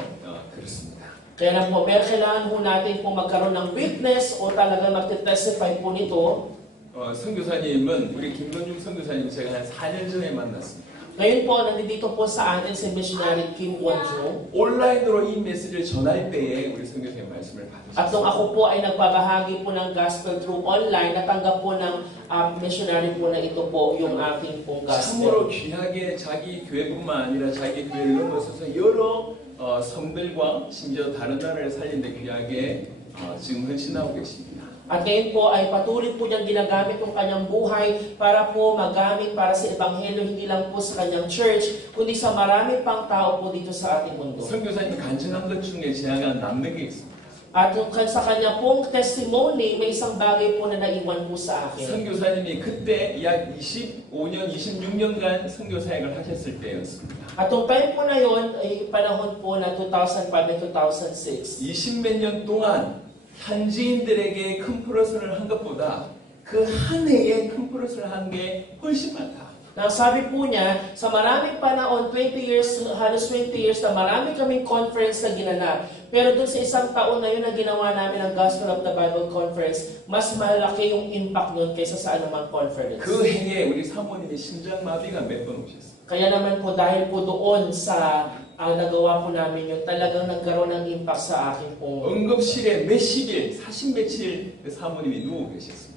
그렇습니다. Kaya lang po, pero kailangan po natin po magkaroon ng witness o talagang magte-testify po nito. 선교사님은 우리 김건중 선교사님 제가 한 4년 전에 만났습니다. Ngayon po, nandito po sa atin si Missionary Kim Won-jung. 온라인으로 이 메시지를 전할 때에 우리 선교사님 말씀을 At nung 받으셨습니다. ako po ay nagbabahagi po ng gospel through online, natanggap po ng missionary po na ito po yung aking pong 참으로 gospel. 귀하게 자기 교회뿐만 아니라 자기 교회를 넘어서서 여러 성들과 심지어 다른 나라를 살리는데 귀하게 지금 헌신하고 계십니다. At ngayon po ay patuloy po niyang ginagamit yung kanyang buhay para po magamit para sa Ebanghelyo, hindi lang po sa kanyang church, kundi sa marami pang tao po dito sa ating mundo. 선교사님 간증한 것 중에 제가 남는 게 있습니다. At yung sa kanya pong testimony, may isang bagay po na naiwan po sa akin. 선교사님이 그때 약 25년, 26년간 선교사역을 하셨을 때였습니다. At yung time po na yun, ay panahon po na 2005 and 2006. 20몇 년 동안 현지인들에게 큰 플러스를 한 것보다 그 한 해에 큰 플러스를 한 게 훨씬 많다. Na sabi po niya, sa maraming panahon, 20 years, halos 20 years na marami kaming conference na ginanap. Pero dun sa isang taon na yun na ginawa namin ang Gospel of the Bible Conference, mas malaki yung impact nun kaysa sa anumang conference. 그 해에 우리 사모님이 심장마비가 몇 번 오셨어요. Kaya naman po dahil po doon sa nagawa po namin yun, talagang nagkaroon ng impact sa akin po. 응급실에 몇십일, 40며칠 그 사모님이 누워 계셨습니다.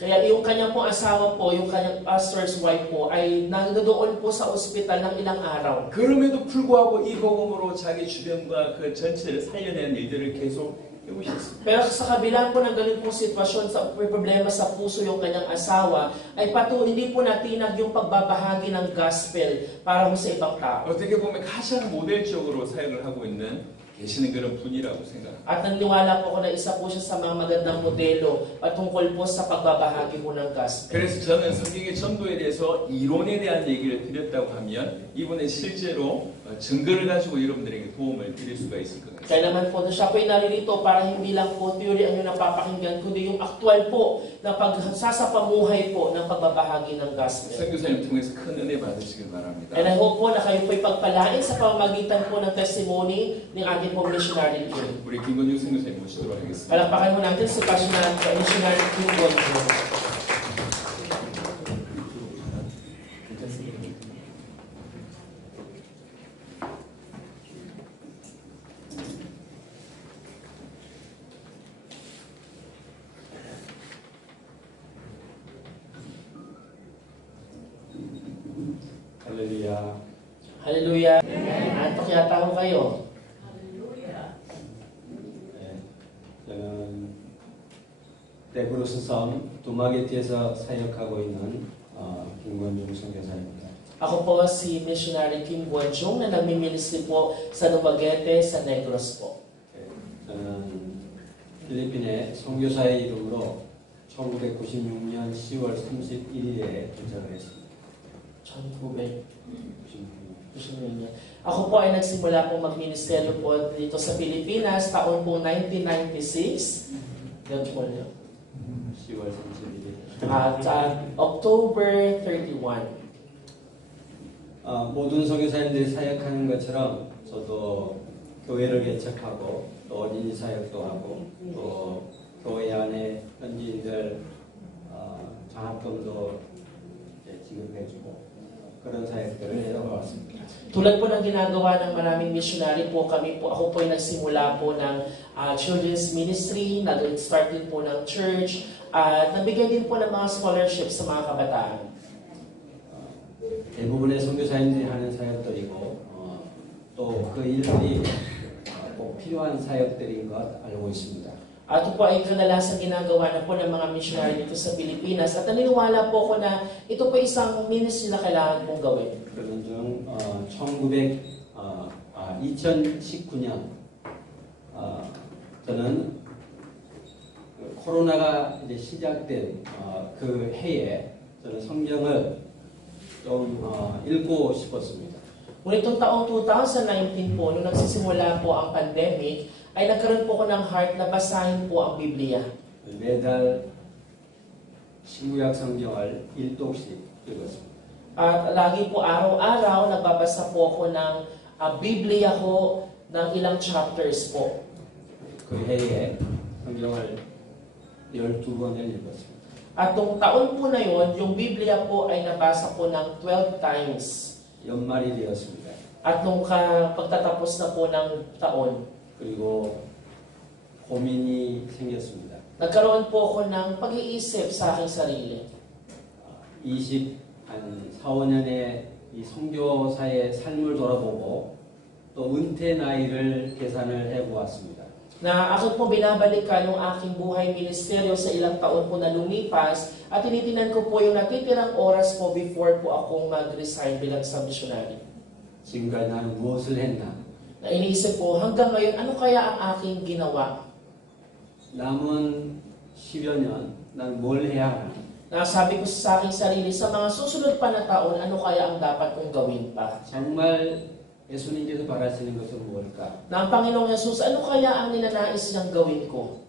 Kaya yung kanyang pong asawa po, yung kanyang pastor's wife po, ay nandoon po sa ospital ng ilang araw. 그럼에도 불구하고 이 복음으로 자기 주변과 그 전체를 살려내는 일들을 계속 해오셨습니다. Pero sa kabila po ng ganun pong sitwasyon, sa problema sa puso yung kanyang asawa, ay hindi po natinag yung pagbabahagi ng gospel para mo sa ibang tao. 어떻게 보면 가장 모델적으로 사역을 하고 있는 계시는 그런 분이라고 생각합니다. At naniniwala po ako na isa po siya sa mga magandang modelo patungkol po sa pagbabahagi po ng gospel. 그래서 저는 성경의 전도에 대해서 이론에 대한 얘기를 드렸다고 하면 이분은 실제로 증거를 가지고 여러분들에게 도움을 드릴 수가 있을 것 같습니다. Kaya naman po na siya po ay naririto para hindi lang po theory ang yung napapakinggan, kundi yung actual po na pagsasapamuhay po ng pagbabahagi ng gospel. 선교사님 통해서 큰 은혜 받으시길 바랍니다. And I hope po na kayo po ay pagpalain sa pamamagitan po ng testimony ng ating po missionary team. 우리 김건중 선교사님 모시도록 하겠습니다. Palakpakan mo natin si missionary team Won-jung. 할렐루야. Hallelujah. Antok yata ko kayo. 네, 저는 데브로스 섬 두마게티에서 사역하고 있는 김건중 선교사입니다. Ako po si missionary Kim Won-jung na nagmi-ministry po sa Dumaguete, sa Negros po. 네, 저는 필리핀의 선교사의 이름으로 1996년 10월 31일에 도착을 했습니다. 1996. Ako po ay nagsimula pong magministeryo po dito sa Pilipinas taon po 1996. Ganun po yun. 10월 31일. At October 31. 모든 선교사님들이 사역하는 것처럼 저도 교회를 개척하고 또 어린이 사역도 하고 또 교회 안에 현지인들 장학금도 지급해주고 그런 사역들을 해왔습니다. Tulad po ng ginagawa ng maraming missionary po, ako po ay nagsimula po ng children's ministry, nag-start din po ng church, at nabigyan din po ng mga scholarships sa mga kabataan. 대부분의 선교사님들이 하는 사역들이고 또 그 일들이 꼭 필요한 사역들인 것 알고 있습니다. At ito po ay kadalasan ginagawa na po ng mga missionary dito sa Pilipinas. At naniniwala po ako na ito po isang ministry na kailangan pong gawin. 그런 중 2019년 저는 코로나가 이제 시작된 그 해에 저는 성경을 좀 읽고 싶었습니다. Ngunit itong taong 2019 po, nung nagsisimula po ang pandemic, ay nagkaroon po ko ng heart na basahin po ang Biblia. 매달 신구약 성경을 1독씩 읽었습니다. At lagi po araw-araw nagbabasa po ako ng Biblia ko ng ilang chapters po. 그 해에 성경을 12번을 읽었습니다. At nung taon po na yon, yung Biblia po ay nabasa ko ng 12 times. 연말이 되었습니다. At nung pagtatapos na po ng taon, 그리고 고민이 생겼습니다. nagkaroon po ako ng pag-iisip sa aking sarili. 4, 5년의 이 선교사의 삶을 돌아보고 또 은퇴 나이를 계산을 해보았습니다. Na ako po binabalikan yung aking buhay ministeryo sa ilang taon po na lumipas at tinitinan ko po yung natitirang oras po before po akong mag-resign bilang sa missionary. 지금까지 나는 무엇을 했나? Na iniisip ko, hanggang ngayon, ano kaya ang aking ginawa? 남은 10여 년, 난 뭘 해야 하나? Nasabi ko sa aking sarili, sa mga susunod pa na taon, ano kaya ang dapat kong gawin pa? 정말 예수님께서 바라시는 것은 무엇일까? Na ang Panginoong Jesus, ano kaya ang ninanais niyang gawin ko?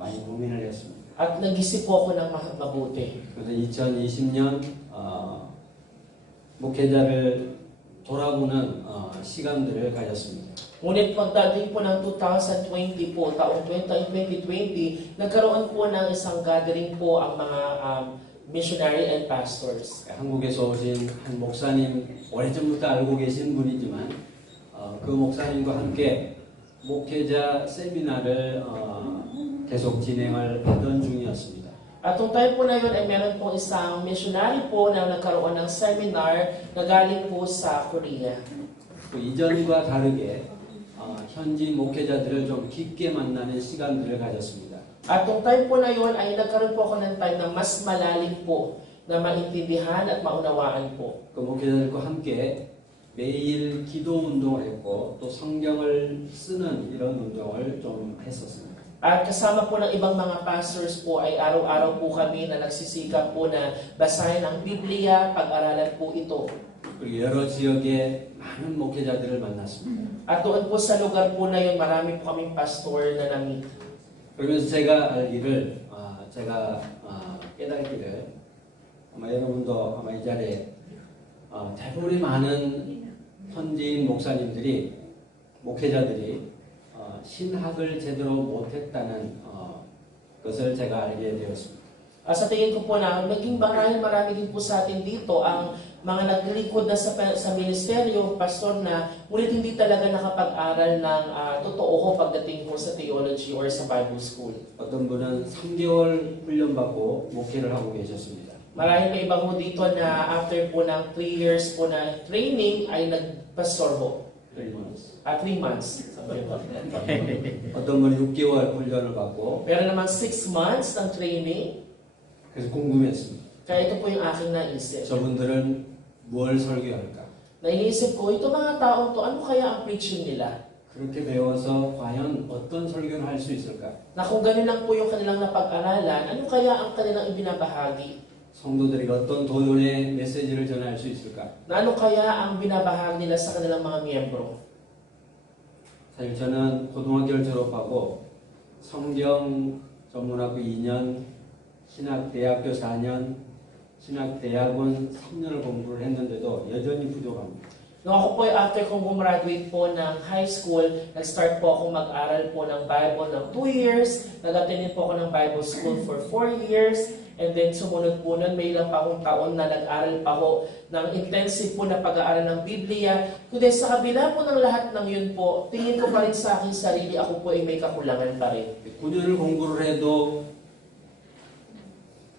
많이 고민을 했습니다. At nag-isip po ako ng mabuti. 그래서 2020년 목회자를 돌아보는 시간들을 가졌습니다. Ngunit pagdating po ng 2020 po, taong 2020, nagkaroon po ng isang gathering po ang mga missionary and pastors. 한국에서 오신 한 목사님 오래전부터 알고 계신 분이지만 그 목사님과 함께 목회자 세미나를 계속 진행을 하던 중이었습니다. At nung time po na yun ay meron pong isang missionary po na nagkaroon ng seminar na galing po sa Korea. 그 이전과 다르게 현지 목회자들을 좀 깊게 만나는 시간들을 가졌습니다. At nung time po na yun ay nagkaroon po ako ng time na mas malalim po na maintindihan at maunawaan po. 그 목회자들과 함께 매일 기도 운동을 했고 또 성경을 쓰는 이런 운동을 좀 했었습니다. At kasama po ng ibang mga pastors po ay araw-araw po kami na nagsisikap po na basahin ang Biblia, pag-aralan po ito. 그리고 여러 지역에 많은 목회자들을 만났습니다. At doon po sa lugar po na yun, marami po kaming pastor na nami. 그러면서 제가 알기를, 제가 깨닫기를 아마 여러분도 아마 이 자리에 대부분의 많은 현지인 목사님들이 목회자들이 신학을 제대로 못했다는 것을 제가 알게 되었습니다. Sa tingin ko po na naging marami din po sa atin dito ang mga naglilingkod na sa ministeryo, pastor na, ngunit hindi talaga nakapag-aral ng totoo pagdating po sa theology or sa Bible school. 어떤 분은 3개월 훈련받고 목회를 하고 계셨습니다. Marahil may ibang mo dito na after po ng 3 years po na training ay nagpastor ho. 3 months. 3 months. Sabi ko. 어떤 분은 6개월 훈련을 받고 Pero naman 6 months ng training, 그래서 궁금했습니다. kaya ito po yung aking naisip. 저분들은 뭘 설교할까? Naisip ko, ito mga taong to, ano kaya ang preaching nila? 그렇게 배워서 과연 어떤 설교를 할 수 있을까? Na kung ganun lang po yung kanilang napag-aralan, ano kaya ang kanilang ibinabahagi? 성도들에게 어떤 도전의 메시지를 전할 수 있을까? Na ano kaya ang binabahagi nila sa kanilang mga miyembro? 사실 저는 고등학교를 졸업하고 성경 전문학부 2년, 신학대학교 4년, 신학대학원 3년을 공부를 했는데도 여전히 부족합니다. Nung ako po after kong gumraduate po ng high school, nag-start po ako mag-aral po ng Bible ng 2 years, nag-attend po ako ng Bible school for 4 years, and then sumunod po nun, may ilang pa akong taon na nag-aral pa ako ng intensive po na pag-aaral ng Biblia. Kundi sa kabila po ng lahat ng yun po, tingin ko pa rin sa aking sarili, ako po ay may kakulangan pa rin. 9년을 공부를 해도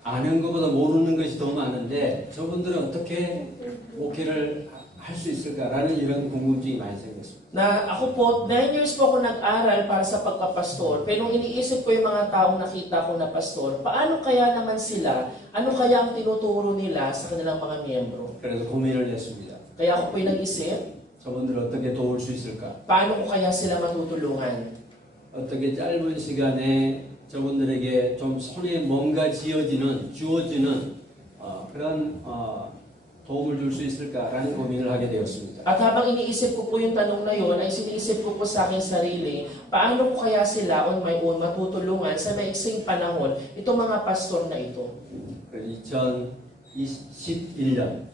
아는 것보다 모르는 것이 더 많은데 저분들은 어떻게 목회를 할 수 있을까라는 이런 궁금증이 많이 생겼습니다. Na ako po, 9 years po ako nag-aral para sa pagpapastor. Pero nung iniisip ko yung mga taong nakita ko na pastor, paano kaya naman sila, ano kaya ang tinuturo nila sa kanilang mga miyembro? 그래서 고민을 했습니다. Kaya ako po yung nag-isip, 저분들 어떻게 도울 수 있을까? paano ko kaya sila matutulungan? 어떻게 짧은 시간에 저분들에게 좀 손에 뭔가 주어지는 그런 도움을 줄 수 있을까라는 고민을 하게 되었습니다. At habang iniisip ko po yung tanong na yun, ay siniisip ko po sa aking sarili, paano ko kaya sila on my own matutulungan sa maiksing panahon itong mga pastor na ito? 2021년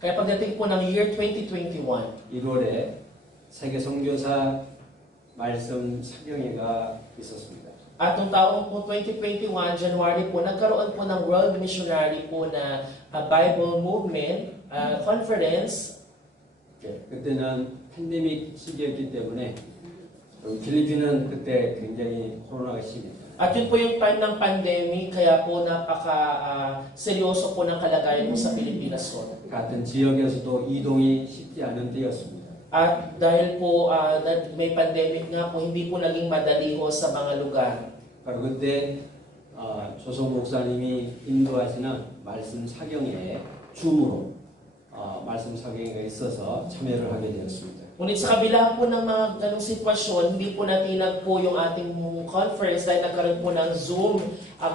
Kaya pagdating po ng year 2021, 1월에 세계 선교사 말씀 사경회가 있었습니다. at nung taong po 2021, January po, nagkaroon po ng World Missionary po na Bible Movement Conference. 그때는 팬데믹 시기였기 때문에 필리핀은 그때 굉장히 코로나가 심했어요. At yun po yung time ng pandemic, kaya po seryoso po ng kalagayan mo sa Pilipinas ko. 같은 지역에서도 이동이 쉽지 않은 때였습니다. At dahil po may pandemic nga po, hindi po naging madali ho sa mga lugar. 바로 그때 조성 목사님이 인도하시는 말씀 사경에 줌으로 말씀 사경회가 있어서 참여를 하게 되었습니다. Ngunit sa kabila po ng mga ganong sitwasyon, hindi po natinag po yung ating conference dahil nagkaroon po ng Zoom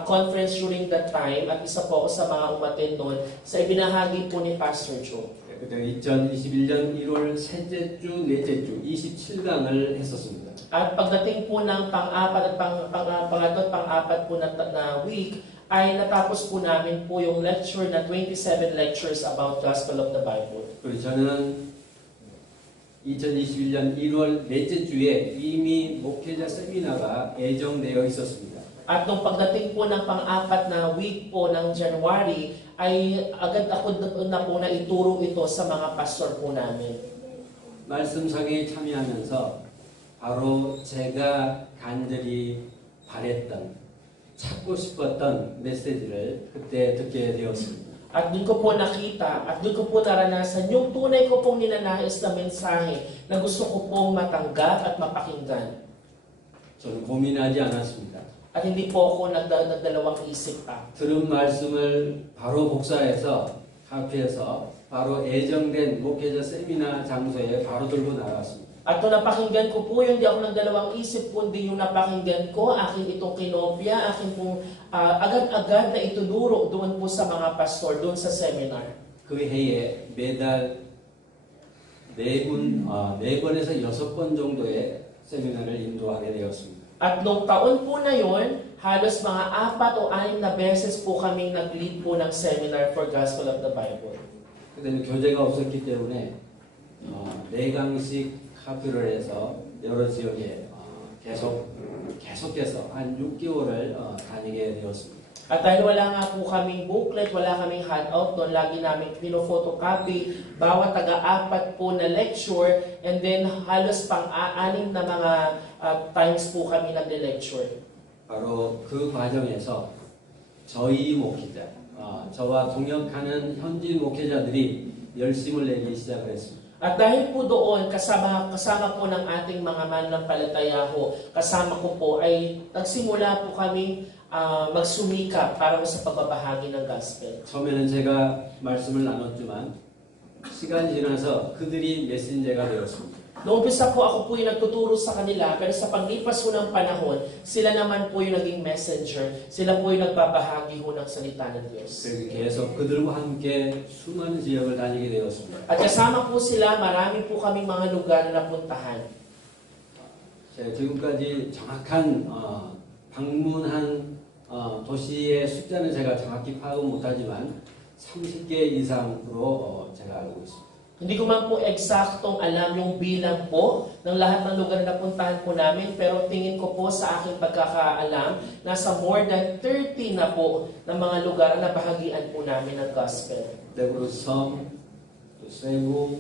conference during that time at isa po ako sa mga umattend doon sa ibinahagi po ni Pastor Joe. 그때 2021년 1월 셋째 주, 넷째 주 27강을 했었습니다. At pagdating po ng pang-apat at pangatlo at pang-apat po na week, ay natapos po namin po yung lecture na 27 lectures about Gospel of the Bible. 그리고 저는 2021년 1월 넷째 주에 이미 목회자 세미나가 예정되어 있었습니다. At nung pagdating po ng pang-apat na week po ng January, ay agad ako na po na ituro ito sa mga pastor po namin. 말씀 사경에 참여하면서 바로 제가 간절히 바랬던 찾고 싶었던 메시지를 그때 듣게 되었습니다. At doon ko po nakita, at doon ko po naranasan yung tunay ko pong ninanais na mensahe na gusto ko pong matanggap at mapakinggan. 저는 고민하지 않았습니다. At hindi po ako nagdalawang isip pa. 들은 말씀을 바로 복사해서 카피해서 바로 예정된 목회자 세미나 장소에 바로 들고 나갔습니다. At nung napakinggan ko po yun, hindi ako nagdalawang isip, kundi yung napakinggan ko, akin itong kinopya, akin pong agad-agad na itunuro doon po sa mga pastor, doon sa seminar. 그 해에 매달 네 번에서 6번 정도의 세미나를 인도하게 되었습니다. At nung taon po na yun, halos mga 4 o 6 na beses po kaming nag-lead po ng seminar for Gospel of the Bible. 그때는 교재가 없었기 때문에 4강씩 카피를 해서 여러 지역에 계속해서 한 6개월을 다니게 되었습니다. At dahil wala nga po kaming booklet, wala kaming handout doon, lagi namin pino-photocopy bawat taga-4 po na lecture, and then halos pang-6 na mga times po kami nag-lecture. 바로 그 과정에서 저희 목회자, 저와 동역하는 현지 목회자들이 열심을 내기 시작을 했습니다. At dahil po doon, kasama po ng ating mga mananampalataya ho, kasama ko po ay nagsimula po kami magsumikap para sa pagbabahagi ng gospel. 처음에는 제가 말씀을 나눴지만 시간이 지나서 그들이 메신저가 되었습니다. Noong umpisa po ako po yung nagtuturo sa kanila, pero sa paglipas po ng panahon, sila naman po yung naging messenger, sila po yung nagbabahagi ho ng salita ng Diyos. 그래서 계속 그들과 함께 수많은 지역을 다니게 되었습니다. At kasama po sila, marami po kaming mga lugar na napuntahan. 제가 지금까지 정확한 방문한 도시의 숫자는 제가 정확히 파악은 못하지만 30개 이상으로 제가 알고 있습니다. Hindi ko man po eksaktong alam yung bilang po ng lahat ng lugar na napuntahan po namin, pero tingin ko po sa aking pagkakaalam, nasa more than 30 na po ng mga lugar na bahagian po namin ng gospel. 대구로 섬, 또 세부,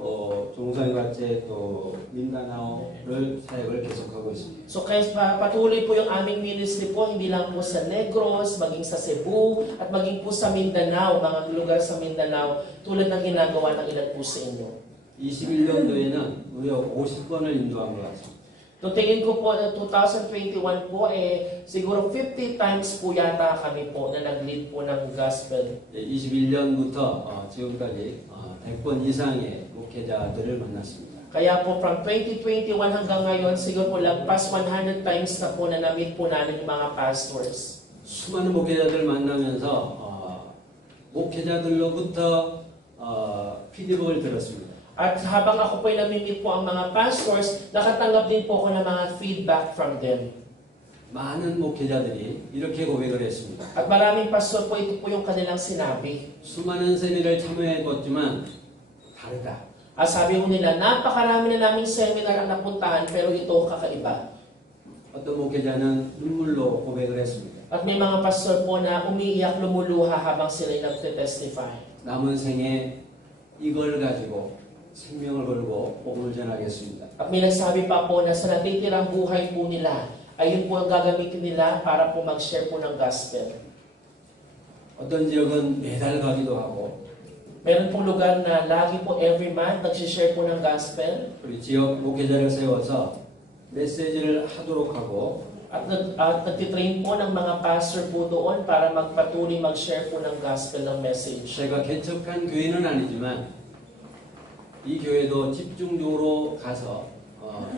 또 종산과제 또 민다나오를 사역을 계속하고 있습니다. So kaya patuloy po yung aming ministry po, hindi lang po sa Negros, maging sa Cebu, at maging po sa Mindanao, mga lugar sa Mindanao, tulad ng ginagawa ng ilan po sa inyo. 21년도에는 무려 50번을 인도한 것 같습니다. So tingin ko po na 2021 po, siguro 50 times po yata kami po na nag-lead po ng gospel. 21년부터 지금까지 100번 이상의 목회자들을 만났습니다. Kaya po from 2021 hanggang ngayon, siguro po lagpas 100 times na po na na-meet po namin yung mga pastors. 수많은 목회자들 만나면서 목회자들로부터 피드백을 들었습니다. At habang ako po'y namimit po ang mga pastors, nakatanggap din po ako ng mga feedback from them. 많은 목회자들이 이렇게 고백을 했습니다. At maraming pastor po, ito po yung kanilang sinabi. 수많은 세미를 참여해봤지만 다르다. Sabi ko nila, napakarami na naming seminar ang napuntahan, pero ito kakaiba. 어떤 목회자는 눈물로 고백을 했습니다. At may mga pastor po na umiiyak, lumuluha habang sila'y nagte-testify. 남은 생에 이걸 가지고 생명을 걸고 복음을 전하겠습니다. At may nagsabi pa po na sa natitirang buhay po nila, ayun po ang gagamitin nila para po mag-share po ng gospel. 어떤 지역은 매달 가기도 하고 Meron pong lugar na lagi po every month nag-share po ng gospel. 우리 지역 목회자를 세워서 메시지를 하도록 하고 At nagtitrain po ng mga pastor po doon para magpatuloy mag-share po ng gospel ng message. 제가 개척한 교회는 아니지만 이 교회도 집중적으로 가서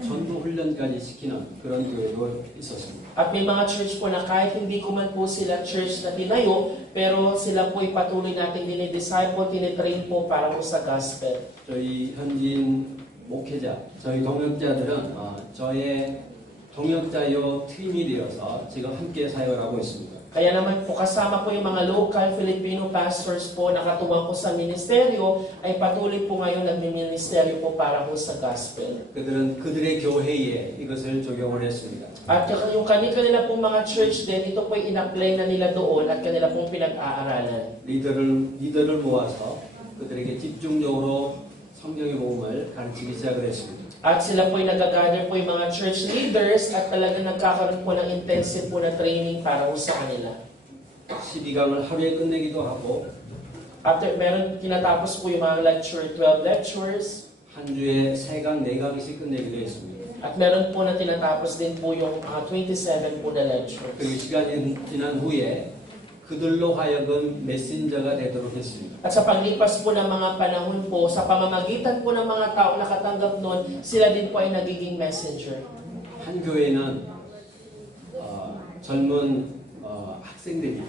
전도 훈련까지 시키는 그런 교회도 있었습니다. At may mga church po na kahit hindi ko man po sila church na tinayo, pero sila po'y patuloy natin dinidisciple, tinitrain po para po sa gospel. 저희 현지인 목회자, 저희 동역자들은 저의 동역자요 팀이 되어서 지금 함께 사역을 하고 있습니다. Kaya naman po kasama po yung mga local Filipino pastors po na katuwang po sa ministeryo ay patuloy po ngayon nagmi-ministeryo po para po sa gospel. 그들은 그들의 교회에 이것을 적용을 했습니다. At yung kanila pong mga church din, ito po ay in-apply na nila doon at kanila pong pinag-aaralan. 리더를 모아서 그들에게 집중적으로 성경의 복음을 가르치기 시작을 했습니다. At sila po ay nag-gather po yung mga church leaders at talagang nagkakaroon po ng intensive po na training para po sa kanila. 12강을 하루에 끝내기도 하고 After, meron tinatapos po yung mga lecture, 12 lectures. 한 주에 3강, 4강씩 끝내기도 했습니다. At meron po na tinatapos din po yung 27 po na lectures. 그리고 시간이 지난 후에 그들로 하여금 메신저가 되도록 했습니다. At sa paglipas po ng mga panahon po, sa pamamagitan po ng mga tao nakatanggap nun, sila din po ay nagiging messenger. 한 교회는 젊은 학생들이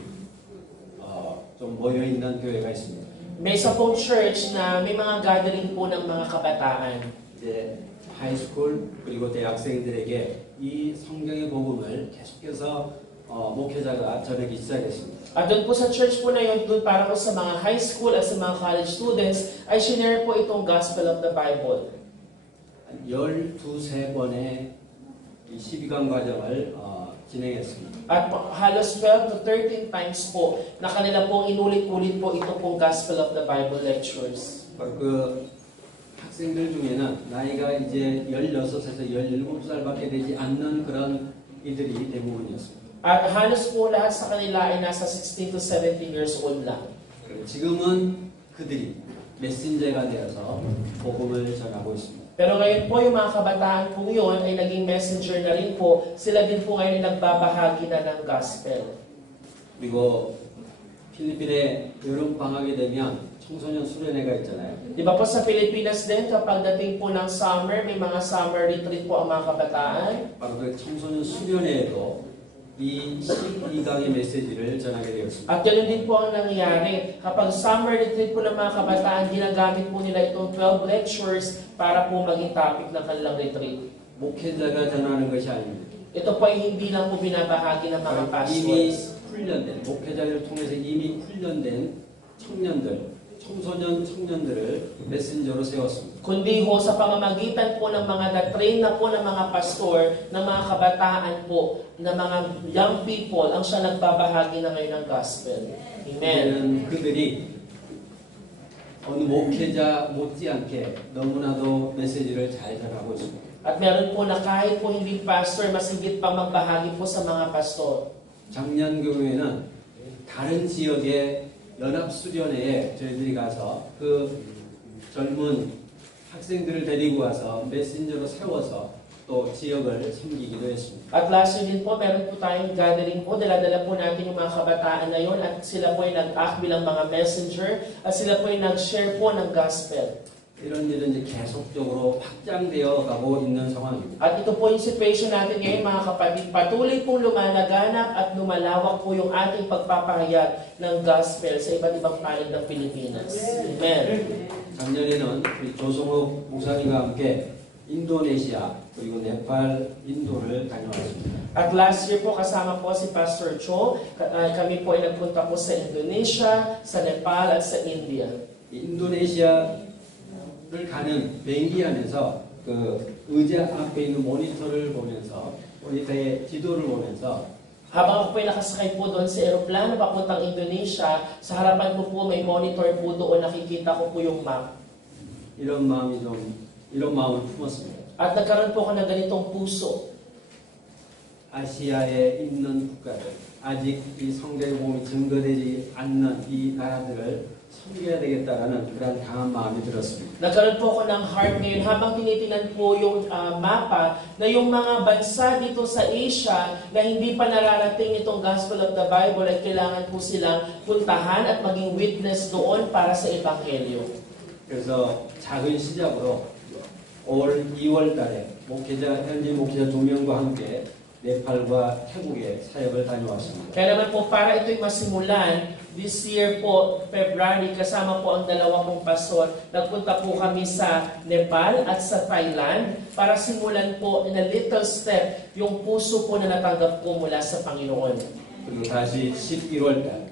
좀 모여 있는 교회가 있습니다. May isa pong church na may mga gathering po ng mga kabataan. 이제 하이스쿨 그리고 대학생들에게 이 성경의 복음을 계속해서 목회자가 전하기 시작했습니다. At doon po sa church po na yun, doon para po sa mga high school at sa mga college students, ay shinare po itong Gospel of the Bible. 12-13번의 이 12강 과정을 진행했습니다. At halos 12 to 13 times po na kanila pong inulit-ulit po ito pong Gospel of the Bible lectures. 그 학생들 중에는 나이가 이제 16에서 17살밖에 되지 않는 그런 이들이 대부분이었습니다. At halos po lahat sa kanila ay nasa 16 to 17 years old lang. 지금은 그들이 메신저가 되어서 복음을 전하고 있습니다. Pero ngayon po yung mga kabataan po yun ay naging messenger na rin po. Sila din po ngayon ay nagbabahagi na ng gospel. 그리고 필리핀에 여름 방학이 되면 청소년 수련회가 있잖아요. Di ba po sa Pilipinas din, kapag dating po ng summer, may mga summer retreat po ang mga kabataan. 바로 그 청소년 수련회에도 이 12강의 메시지를 전하게 되었습니다. At ganoon din po ang nangyayari. Kapag summer retreat po ng mga kabataan, ginagamit po nila itong 12 lectures para po maging topic ng kanilang retreat. 목회자가 전하는 것이 아닙니다. Ito po ay hindi lang po binabahagi ng mga 이미 pastors. 훈련된, 목회자를 통해서 이미 훈련된 청년들, 청소년 청년들을 메신저로 세웠습니다. Kundi ho sa pamamagitan po ng mga na-train na po ng mga pastor, ng mga kabataan po, ng mga young people, ang siya nagbabahagi na ngayon ng gospel. Amen. 이제는 그들이 어느 목회자 못지않게 너무나도 메시지를 잘 전하고 있습니다. At meron po na kahit po hindi pastor, mas higit pa magbahagi po sa mga pastor. 작년 교회는 다른 지역의 연합수련회에 저희들이 가서 그 젊은 학생들을 데리고 와서 메신저로 세워서 또 지역을 섬기기도 했습니다. At last year din po, meron po tayong gathering po. Dala-dala po natin yung mga kabataan na yon at sila po ay nag-act bilang mga messenger at sila po ay nag-share po ng gospel. 이런 일은 이제 계속적으로 확장되어 가고 있는 상황입니다. At ito po yung situation natin ngayon mga kapatid. Patuloy pong lumalaganap at lumalawak po yung ating pagpapahayag ng gospel sa iba't ibang panig ng Pilipinas. Amen. 작년에는 우리 조성욱 목사님과 함께 인도네시아 그리고 네팔, 인도를 다녀왔습니다. At last year po kasama po si Pastor Cho, kami po ay nagpunta po sa Indonesia, sa Nepal at sa India. 인도네시아를 가는 비행기 안에서 그 의자 앞에 있는 모니터를 보면서 모니터의 지도를 보면서 Habang ako po ay nakasakay po doon sa aeroplano papuntang Indonesia, sa harapan ko po may monitor po doon, nakikita ko po yung map. 이런 마음을 품었습니다. At nagkaroon po ako ng ganitong puso. 아시아에 있는 국가들, 아직 이 성경에 보면 증거되지 않는 이 나라들을 섬겨야 되겠다라는 그런 강한 마음이 들었습니다. Nagkaroon po ako ng heart ngayon habang tinitingnan po yung mapa na yung mga bansa dito sa Asia na hindi pa nararating itong Gospel of the Bible ay kailangan po silang puntahan at maging witness doon para sa Ebanghelyo. 그래서 작은 시작으로 올 2월 달에 현지 목회자 2명과 함께 네팔과 태국에 사역을 다녀왔습니다. Kaya naman po para ito'y masimulan, this year po, February, kasama po ang dalawa kong pastor, nagpunta po kami sa Nepal at sa Thailand para simulan po in a little step yung puso po na natanggap po mula sa Panginoon. 그리고 다시 11월 달,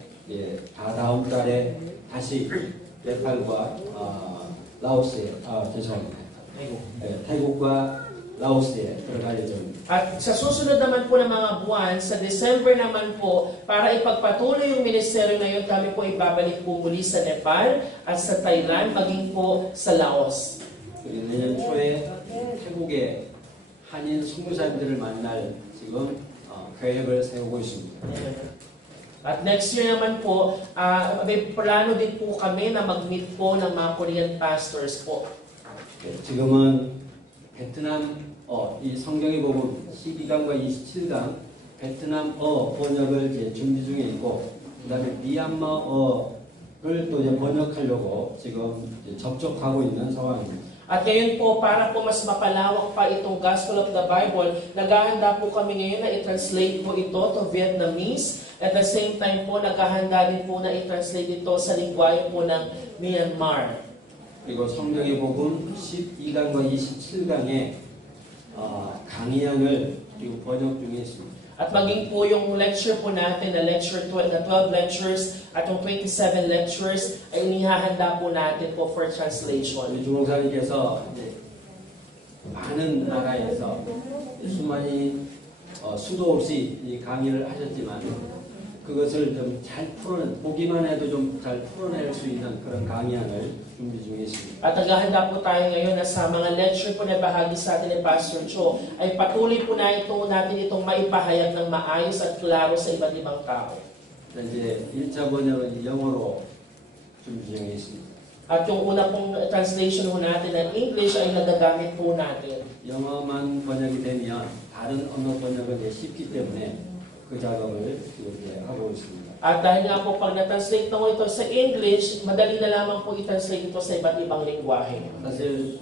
다음 달에 다시 네팔과 라오스에, 죄송합니다. 태국과 라오스에 들어갈 예정입니다. At sa susunod naman po ng mga buwan, sa December naman po, para ipagpatuloy yung ministeryo na yun, kami po ibabalik po muli sa Nepal at sa Thailand, maging po sa Laos. 그리고 내년 초에 태국에 한인 선교사님들을 만날 지금 계획을 세우고 있습니다. At next year naman po, may plano din po kami na mag-meet po ng mga Korean pastors po. 지금은 베트남 이 성경의 복음 12강과 27강 베트남어 번역을 이제 준비 중에 있고 그다음에 미얀마어를 또 이제 번역하려고 지금 이제 접촉하고 있는 상황입니다. At ngayon po, para po mas mapalawak pa itong Gospel of the Bible, naghahanda po kami ngayon na i-translate po ito to Vietnamese. At the same time po, naghahanda din po na i-translate ito sa lingwahe po ng Myanmar. 그리고 성경의 복음 12강과 27강에 강의안을 그리고 번역 중에 있습니다. At maging po yung lecture po natin, na 12 lectures at yung 27 lectures ay inihahanda po natin po for translation. 우리 주목사님께서 이제 많은 나라에서 수많이 수도 없이 이 강의를 하셨지만 그것을 좀 잘 보기만 해도 좀 잘 풀어낼 수 있는 그런 강의안을 준비 중에 있습니다. At naghahanda po tayo ngayon na sa mga lecture po na bahagi sa atin ni Pastor Cho ay patuloy po natin itong maipahayag ng maayos at klaro sa iba't ibang tao. 이제 1차 번역은 영어로 준비 중에 있습니다. At yung una pong translation po natin ng English ay nagagamit po natin. 영어만 번역이 되면 다른 언어 번역은 쉽기 때문에 그 작업을 이렇게 하고 있습니다. At dahil nga po pag na-translate na po ito sa English, madali na lamang po i-translate ito sa iba't ibang lingwahe. 사실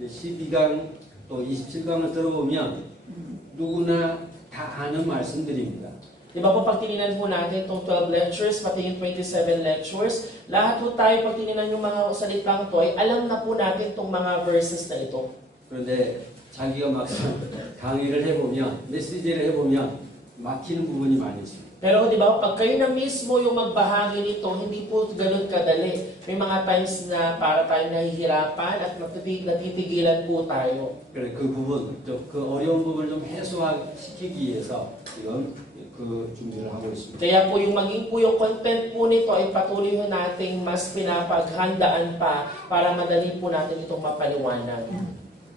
12강 또 27강을 들어보면 누구나 다 아는 말씀들입니다. Diba po pag tininan po natin itong 12 lectures, pati yung 27 lectures, lahat po tayo pag tininan yung mga salitang to ay alam na po natin itong mga verses na ito. 그런데 자기가 막상 강의를 해보면, 메시지를 해보면 막히는 부분이 많이 있습니다. Pero di ba, pag kayo na mismo yung magbahagi nito, hindi po ganun kadali. May mga times na para tayo nahihirapan at natitigilan po tayo. 그래 그 부분, 그 어려운 부분을 좀 해소시키기 위해서 지금 그 준비를 하고 있습니다. Kaya po yung maging po yung content po nito ay patuloy ho nating mas pinapaghandaan pa para madali po natin itong mapaliwanag.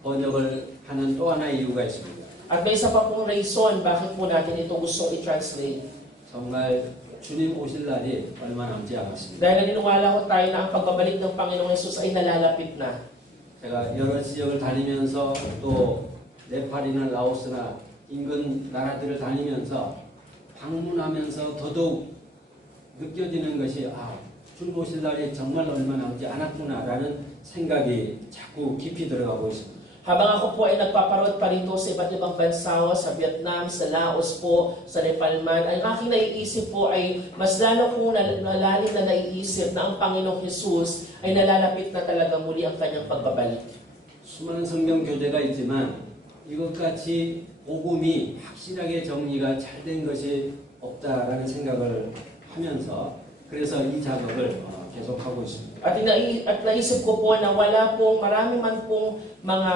번역을 하는 또 하나의 이유가 있습니다. At may isa pa pong reason bakit po natin ito gustong i-translate. 정말 주님 오실 날이 얼마 남지 않았습니다. Dahil naniniwala ko tayo na ang pagbabalik ng Panginoong Yesus ay nalalapit na. 제가 여러 지역을 다니면서 또 네팔이나 라오스나 인근 나라들을 다니면서 방문하면서 더더욱 느껴지는 것이 주님 오실 날이 정말 얼마 남지 않았구나라는 생각이 자꾸 깊이 들어가고 있습니다. Habang ako po ay nagpaparod pa rito sa iba't ibang bansa, sa Vietnam, sa Laos po, sa Nepal man, ang aking naiisip po ay mas lalo kong nalalim na naiisip na ang Panginoong Jesus ay nalalapit na talaga muli ang kanyang pagbabalik. 수많은 성경 교재가 있지만 이것같이 복음이 확실하게 정리가 잘 된 것이 없다라는 생각을 하면서 그래서 이 작업을 계속하고 있습니다. At naisip ko po na wala pong marami man pong mga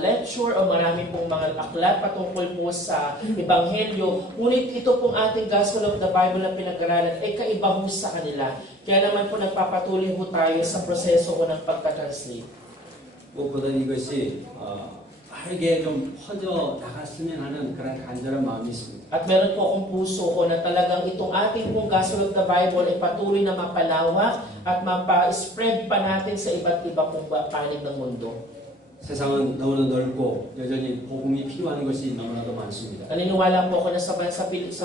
lecture o marami pong mga aklat patungkol po sa Ebanghelyo. Ngunit ito pong ating Gospel of the Bible na pinag-aralan ay kaiba po sa kanila. Kaya naman po nagpapatuloy po tayo sa proseso ko ng pagka-translate. 무엇보다 이것이 빠르게 좀 퍼져 나갔으면 하는 그런 간절한 마음이 있습니다. At meron po akong puso ko na talagang itong ating pong Gospel of the Bible ay patuloy na mapalawak at mapa-spread pa natin sa iba't iba pong panig ng mundo. 세상은 너무나 넓고 여전히 복음이 필요한 것이 너무나도 많습니다. Naniniwala po ako na sa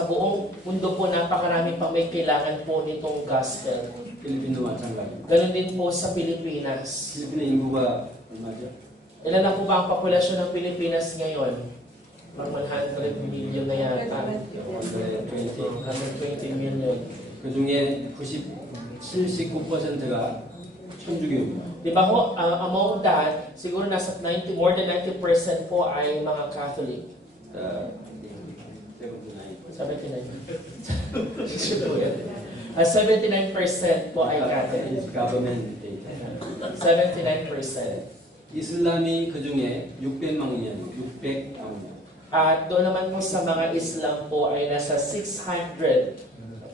buong mundo po napakarami pang may kailangan po nitong gospel. 필리핀도 마찬가지입니다. Ganon din po sa Pilipinas. 필리핀의 인구가 얼마죠? Ilan na po ba ang populasyon ng Pilipinas ngayon? Parang 100 million na yata. 120 million. 그 중에 79%가 천주교입니다. Di ba ho, among that, siguro nasa more than 90% po ay mga Catholic. 79% po ay Catholic. government data. 79%. 이슬람이 그 중에 600만 명. At doon naman po sa mga Islam po ay nasa 610.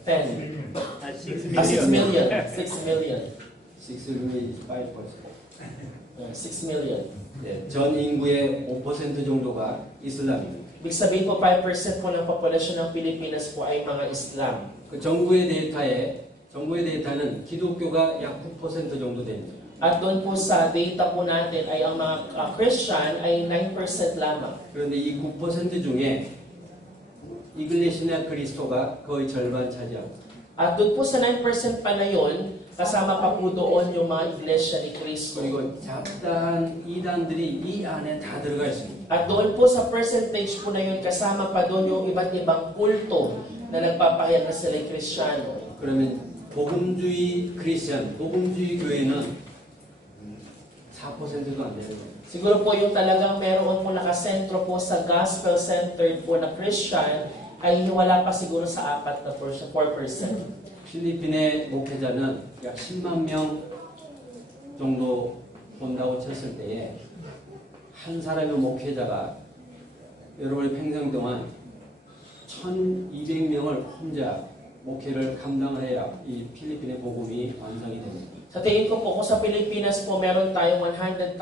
6 million. 6 million. 6 million. 네, 전 인구의 5% 정도가 이슬람입니다. Ibig sabihin po 5% po ng populasyon ng Pilipinas po ay mga Islam. 그 정부의 데이터는 기독교가 약 9% 정도 됩니다. At doon po sa data po natin ay ang mga Christian ay 9% lamang. 그런데 이 9% 중에 이글레시나 그리스도가 거의 절반 차지합니다. At doon po sa 9% pa na yun, kasama pa po doon yung mga iglesia ni Cristo. 그리고 잡다한 이단들이 이 안에 다 들어가 있습니다. At doon po sa percentage po na yun, kasama pa doon yung iba't ibang kulto na nagpapahayag na sila Kristiyano. 그러면 복음주의 크리스천, 복음주의 교회는 4%도 안 되는 거예요. Siguro po yung talagang meron po nakasentro po sa gospel-centered po na Christian ay wala pa siguro sa 4%. 필리핀의 목회자는 약 10만 명 정도 본다고 쳤을 때에 한 사람의 목회자가 여러분의 평생 동안 1,200명을 혼자 목회를 감당을 해야 이 필리핀의 복음이 완성이 됩니다. Sa tingin ko po, kung sa Pilipinas po, meron tayong 100,000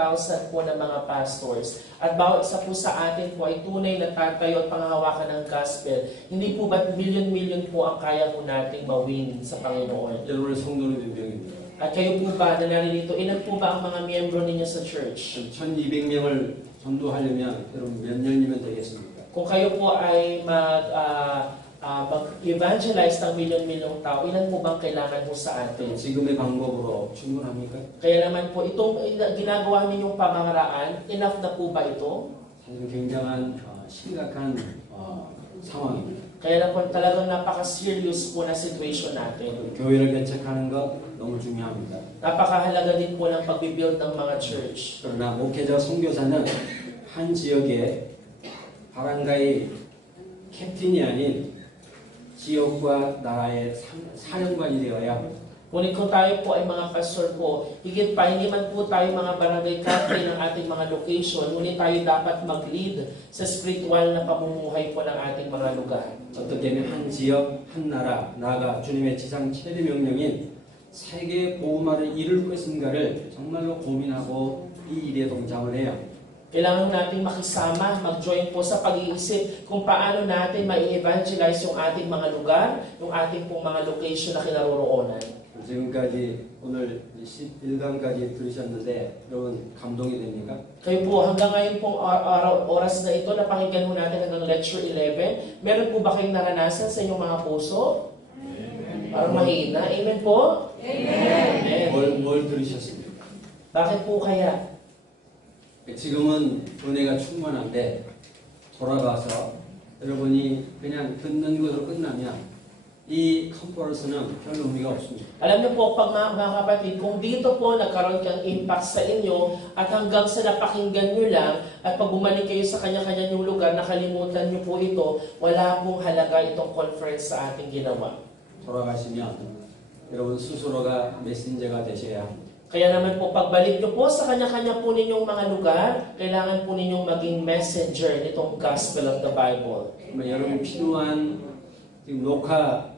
po na mga pastors. At bawat isa po sa atin po ay tunay na tatayo at panghahawakan ng gospel. Hindi po ba't million-million po ang kaya po nating mawin sa Panginoon? 여러분의 성도는 몇 명입니다. At kayo po ba na naririto, ilan po ba ang mga miyembro ninyo sa church? 1,200명을 전도하려면 여러분 몇 년이면 되겠습니까? Kung kayo po ay mag-evangelize ng milyon-milyong tao, ilan po bang kailangan po sa atin? 지금의 방법으로 충분합니까? Kaya naman po, itong ginagawa ninyong pamamaraan, enough na po ba ito? 사실 굉장한 심각한 상황입니다. Kaya na po talagang napaka-serious po na situation natin. 교회를 개척하는 것 너무 중요합니다. Napakahalaga din po ng pagbibuild ng mga church. 그러나 목회자 선교사는 한 지역의 바란가의 캡틴이 아닌 지역과 나라의 사령관이 되어야 합니다. Ngunit kung tayo po ay mga pastor po, higit pa, hindi man po tayo mga barangay captain ng ating mga location, ngunit tayo dapat mag-lead sa spiritual na pamumuhay po ng ating mga lugar. 어떻게는 한 지역, 한 나라, 나아가 주님의 지상 최대 명령인 세계 복음화를 이룰 것인가를 정말로 고민하고 이 일에 동참을 해요. Kailangan natin makisama, mag-join po sa pag-iisip kung paano natin mai-evangelize yung ating mga lugar, yung ating pong mga location na kinaroroonan. 지금까지 오늘 11강까지 들으셨는데 여러분 감동이 됩니까? Kayo po, hanggang ngayon pong oras na ito, napakinggan mo natin hanggang lecture 11. Meron po ba kayong naranasan sa inyong mga puso? Parang mahina. Amen po? Amen. 뭘 들으셨습니까? Bakit po kaya? 지금은 은혜가 충만한데 돌아가서 여러분이 그냥 듣는 것으로 끝나면 이 컨퍼런스는 별 의미가 없습니다. Alam niyo po, pag mga kapatid, kung dito po nagkaroon kang impact sa inyo at hanggang sa napakinggan nyo lang at pag bumalik kayo sa kanya-kanya yung lugar, nakalimutan nyo po ito, wala pong halaga itong conference sa ating ginawa. 돌아가시면 여러분 스스로가 메신저가 되셔야 합니다. Kaya naman po, pagbalik nyo po sa kanya-kanya po ninyong mga lugar, kailangan po ninyong maging messenger nitong Gospel of the Bible. 여러분 필요한 지금 녹화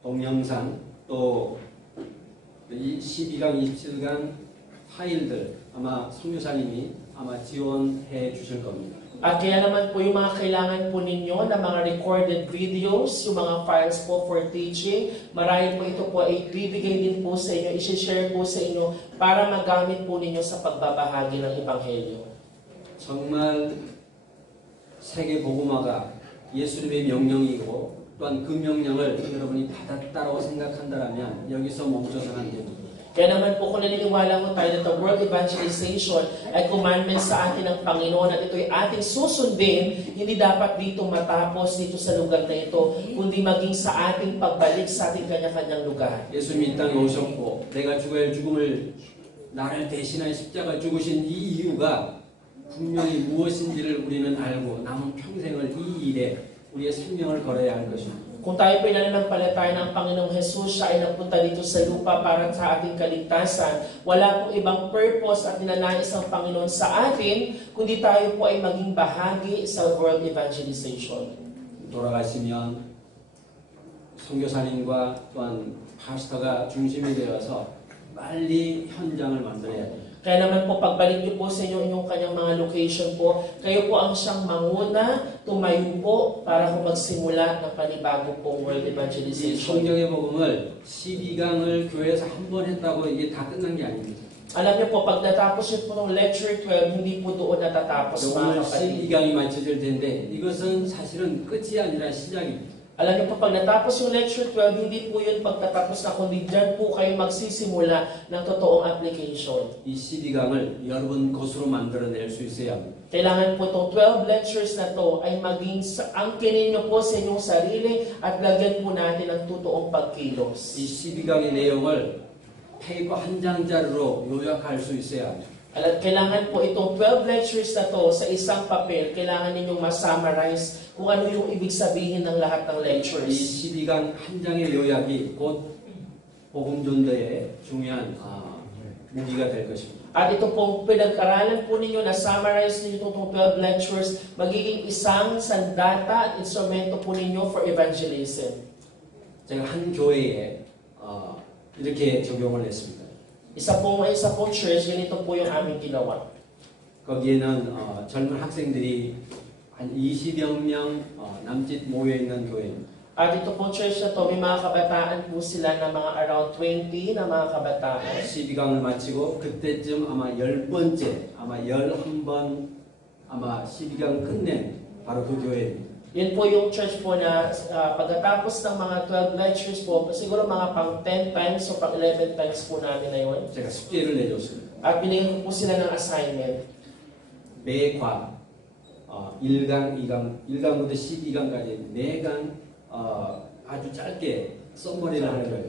동영상 또 이 12강, 27강 파일들 아마 선교사님이 아마 지원해 주실 겁니다. At kaya naman po yung mga kailangan po ninyo na mga recorded videos, yung mga files po for teaching, marahil po ito po ay bibigay din po sa inyo, isi-share po sa inyo para magamit po ninyo sa pagbabahagi ng Ebanghelyo. 정말 세계 복음화가 예수님의 명령이고 또한 그 명령을 여러분이 받았다고 생각한다면 여기서 멈춰서는 안 됩니다. Kaya naman po kung naniniwala mo tayo na the world evangelization ay commandment sa atin ng Panginoon at ito'y ating susundin, hindi dapat dito matapos dito sa lugar na ito, kundi maging sa ating pagbalik sa ating kanya-kanyang lugar. 예수님이 이 땅에 오셨고 내가 죽어야 할 죽음을 나를 대신하여 십자가 죽으신 이 이유가 분명히 무엇인지를 우리는 알고 남은 평생을 이 일에 우리의 생명을 걸어야 할 것입니다. Kung tayo po nananampalataya ng Panginoong Jesus, siya ay nagpunta dito sa lupa para sa ating kaligtasan. Wala pong ibang purpose at ninanais ng Panginoon sa atin, kundi tayo po ay maging bahagi sa world evangelization. 돌아가시면 선교사님과 또한 파스터가 중심이 되어서 빨리 현장을 만들어야 돼요. Kaya naman po, pagbalik niyo po sa inyong kanyang mga location po, kayo po ang siyang manguna, tumayo po para po magsimula ng panibago pong world 이 evangelization. 성경의 복음을 12강을 교회에서 한 번 했다고 이게 다 끝난 게 아닙니다. Alam niyo po, pag natapos niyo po ng lecture 12, hindi po doon natatapos mga 오늘 kapatid. 12강이 맞춰질 텐데 이것은 사실은 끝이 아니라 시작입니다. Alam niyo po, pag natapos yung lecture 12, hindi po yun pagtatapos na, kundi dyan po kayo magsisimula ng totoong application. 이 12강을 여러분 것으로 만들어낼 수 있어야 합니다. Kailangan po itong 12 lectures na to ay maging angkinin niyo po sa inyong sarili at lagyan po natin ng totoong pagkilos. 이 12강의 내용을 페이퍼 한 장짜리로 요약할 수 있어야 합니다. Kailangan po itong 12 lectures na to sa isang papel, kailangan ninyong ma-summarize kung ano yung ibig sabihin ng lahat ng 이 lectures. 12강 한 장의 요약이 곧 복음전도의 중요한 무기가 될 것입니다. At ito pong pinag-aralan po ninyo, na-summarize ninyo itong 12 lectures, magiging isang sandata at instrumento po ninyo for evangelism. 제가 한 교회에 이렇게 적용을 했습니다. Isa pong church, ganito po yung aming ginawa. 거기에는 젊은 학생들이 한 20여 명 남짓 모여 있는 교회입니다. At ito pong church na to, may mga kabataan po sila na mga around 20 na mga kabataan. 12강을 마치고 그때쯤 아마 10번째, 아마 11번 아마 12강 끝낸 바로 그 교회입니다. Yun po yung church po na pagkatapos ng mga 12 lectures po, siguro mga pang 10 times o pang 11 times po namin na yun. 제가 숙제를 내줬습니다. At binigyan ko po sila ng assignment. 매과 1강, 2강, 1강부터 12강까지 4강 아주 짧게 썸머리를 하는 거예요.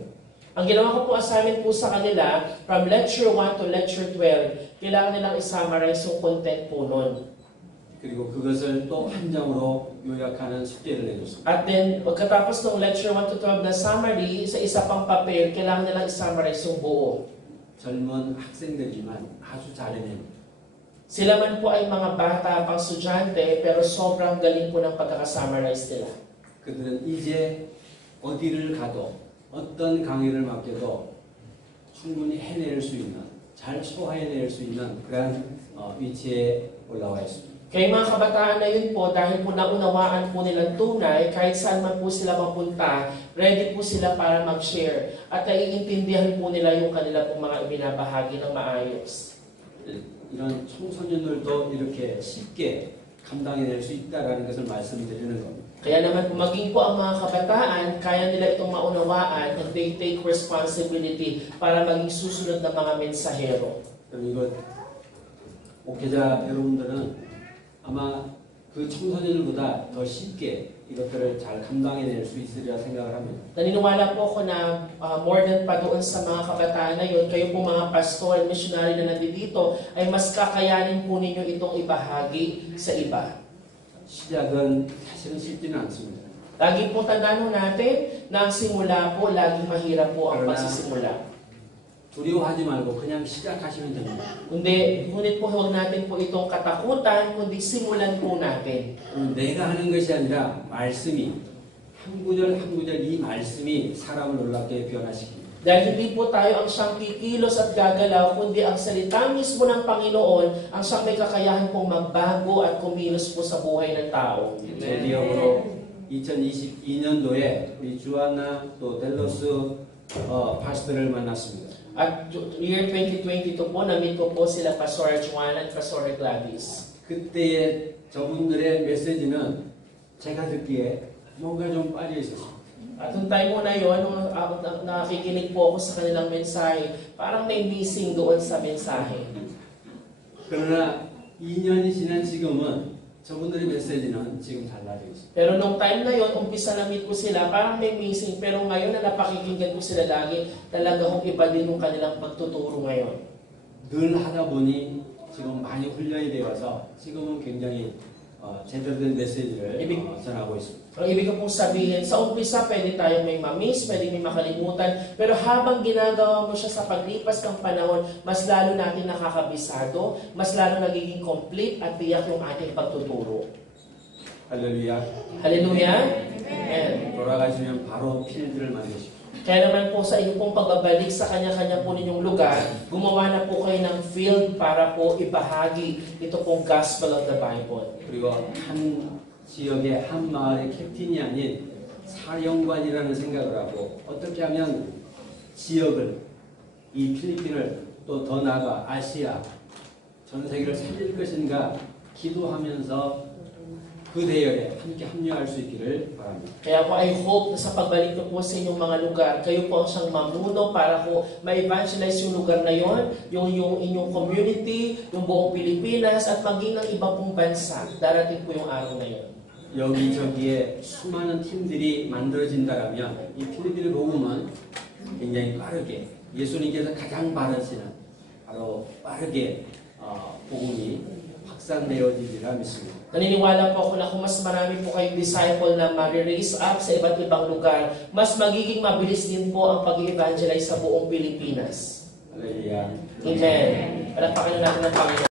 Ang ginawa ko po assignment po sa kanila, from lecture 1 to lecture 12, kailangan nilang i-summarize yung content po nun. 그리고 그것을 또 한 장으로 요약하는 숙제를 내줬습니다. At then, pagkatapos ng lecture 1 to 12 na summary, sa isa pang papel, kailangan nilang i-summarize yung buo. 젊은 학생들이지만 아주 잘해낸 Sila man po ay mga bata pang estudyante, pero sobrang galing po ng pagkakasummarize nila. 그들은 이제 어디를 가도 어떤 강의를 맡겨도 충분히 해낼 수 있는, 잘 소화해낼 수 있는 그러한 위치에 올라와 있습니다. Kaya mga kabataan na yun po, dahil po naunawaan po nilang tunay, kahit saan man po sila mapunta, ready po sila para mag-share. At naiintindihan po nila yung kanila pong mga ibinabahagi ng maayos. 이런 청소년들도 이렇게 쉽게 감당해낼 수 있다는 것을 말씀드리는 겁니다. Kaya naman po, maging po ang mga kabataan, kaya nila itong maunawaan and they take responsibility para maging susunod na mga mensahero. 그럼 이거 목회자 여러분들은 아마 그 청소년들보다 더 쉽게 이것들을 잘 감당해낼 수 있으리라 생각을 합니다. Naniniwala po ako na more than pa doon sa mga kabataan na yun, kayo po mga pastor and missionary na nandito ay mas kakayanin po ninyo itong ibahagi sa iba. 시작은 사실은 쉽지는 않습니다. Lagi po tandaan natin na ang simula po, laging mahirap po ang pagsisimula. 두려워하지 말고 그냥 시작하시면 됩니다. Ngunit po huwag natin po itong katakutan, kundi simulan po natin. 내가 하는 것이 아니라 말씀이 한 구절 한 구절 이 말씀이 사람을 놀랍게 변화시킵니다. Dahil hindi po tayo ang siyang kikilos at gagalaw, kundi ang salita mismo ng Panginoon ang siyang may kakayahan pong magbago at kumilos po sa buhay ng tao. 제 기억으로 2022년도에 우리 주안나 또 델로스 파스터를 만났습니다. At year 2022 po, na-meet ko po sila Pastor Juan at Pastor Gladys. 그때의 저분들의 메시지는 제가 듣기에 뭔가 좀 빠져 있었습니다. At nung time mo na yun, nung nakikinig po ako sa kanilang mensahe, parang may missing doon sa mensahe. 그러나 2년이 지난 지금은 저분들의 메시지는 지금 달라져 있습니다. Pero nung time na yun, umpisa na meet ko sila, parang may missing. Pero ngayon na napakikinggan ko sila lagi, talaga kong iba din yung kanilang pagtuturo ngayon. 늘 하다 보니 지금 많이 훈련이 되어서 지금은 굉장히 제대로 된 메시지를 전하고 있습니다. Ang ibig ko pong sabihin, sa umpisa pwede tayong may mamiss, pwede may makalimutan, pero habang ginagawa mo siya sa paglipas ng panahon, mas lalo natin nakakabisado, mas lalo nagiging complete at tiyak yung ating pagtuturo. 할렐루야. Hallelujah! Amen. 돌아가시면 바로 필드를 만드십시오. Kaya naman po sa inyong pong pagbabalik sa kanya-kanya po ninyong lugar, gumawa na po kayo ng field para po ibahagi ito pong Gospel of the Bible. 그리고 한 지역의 한 마을의 캡틴이 아닌 사령관이라는 생각을 하고 어떻게 하면 지역을 이 필리핀을 또 더 나아가 아시아 전 세계를 살릴 것인가 기도하면서 그 대열에 함께 합류할 수 있기를 바랍니다. Kaya po I hope na sa pagbalik ko po sa inyong mga lugar, kayo po ang siyang mamuno para po ma-evangelize yung lugar na yon, yung inyong community, yung buong Pilipinas at maging ng iba pong bansa. Darating po yung araw na yon. 여기저기에 수많은 팀들이 만들어진다면 이 필리핀의 복음은 굉장히 빠르게 예수님께서 가장 바라시는 바로 빠르게 복음이 확산되어지리라 믿습니다. Naniniwala po ako na kung mas marami po kayong disciple na mag-raise up sa iba't ibang lugar, mas magiging mabilis din po ang pag-evangelize sa buong Pilipinas. 할렐루야. Amen. Palakpakan na natin ang Panginoon.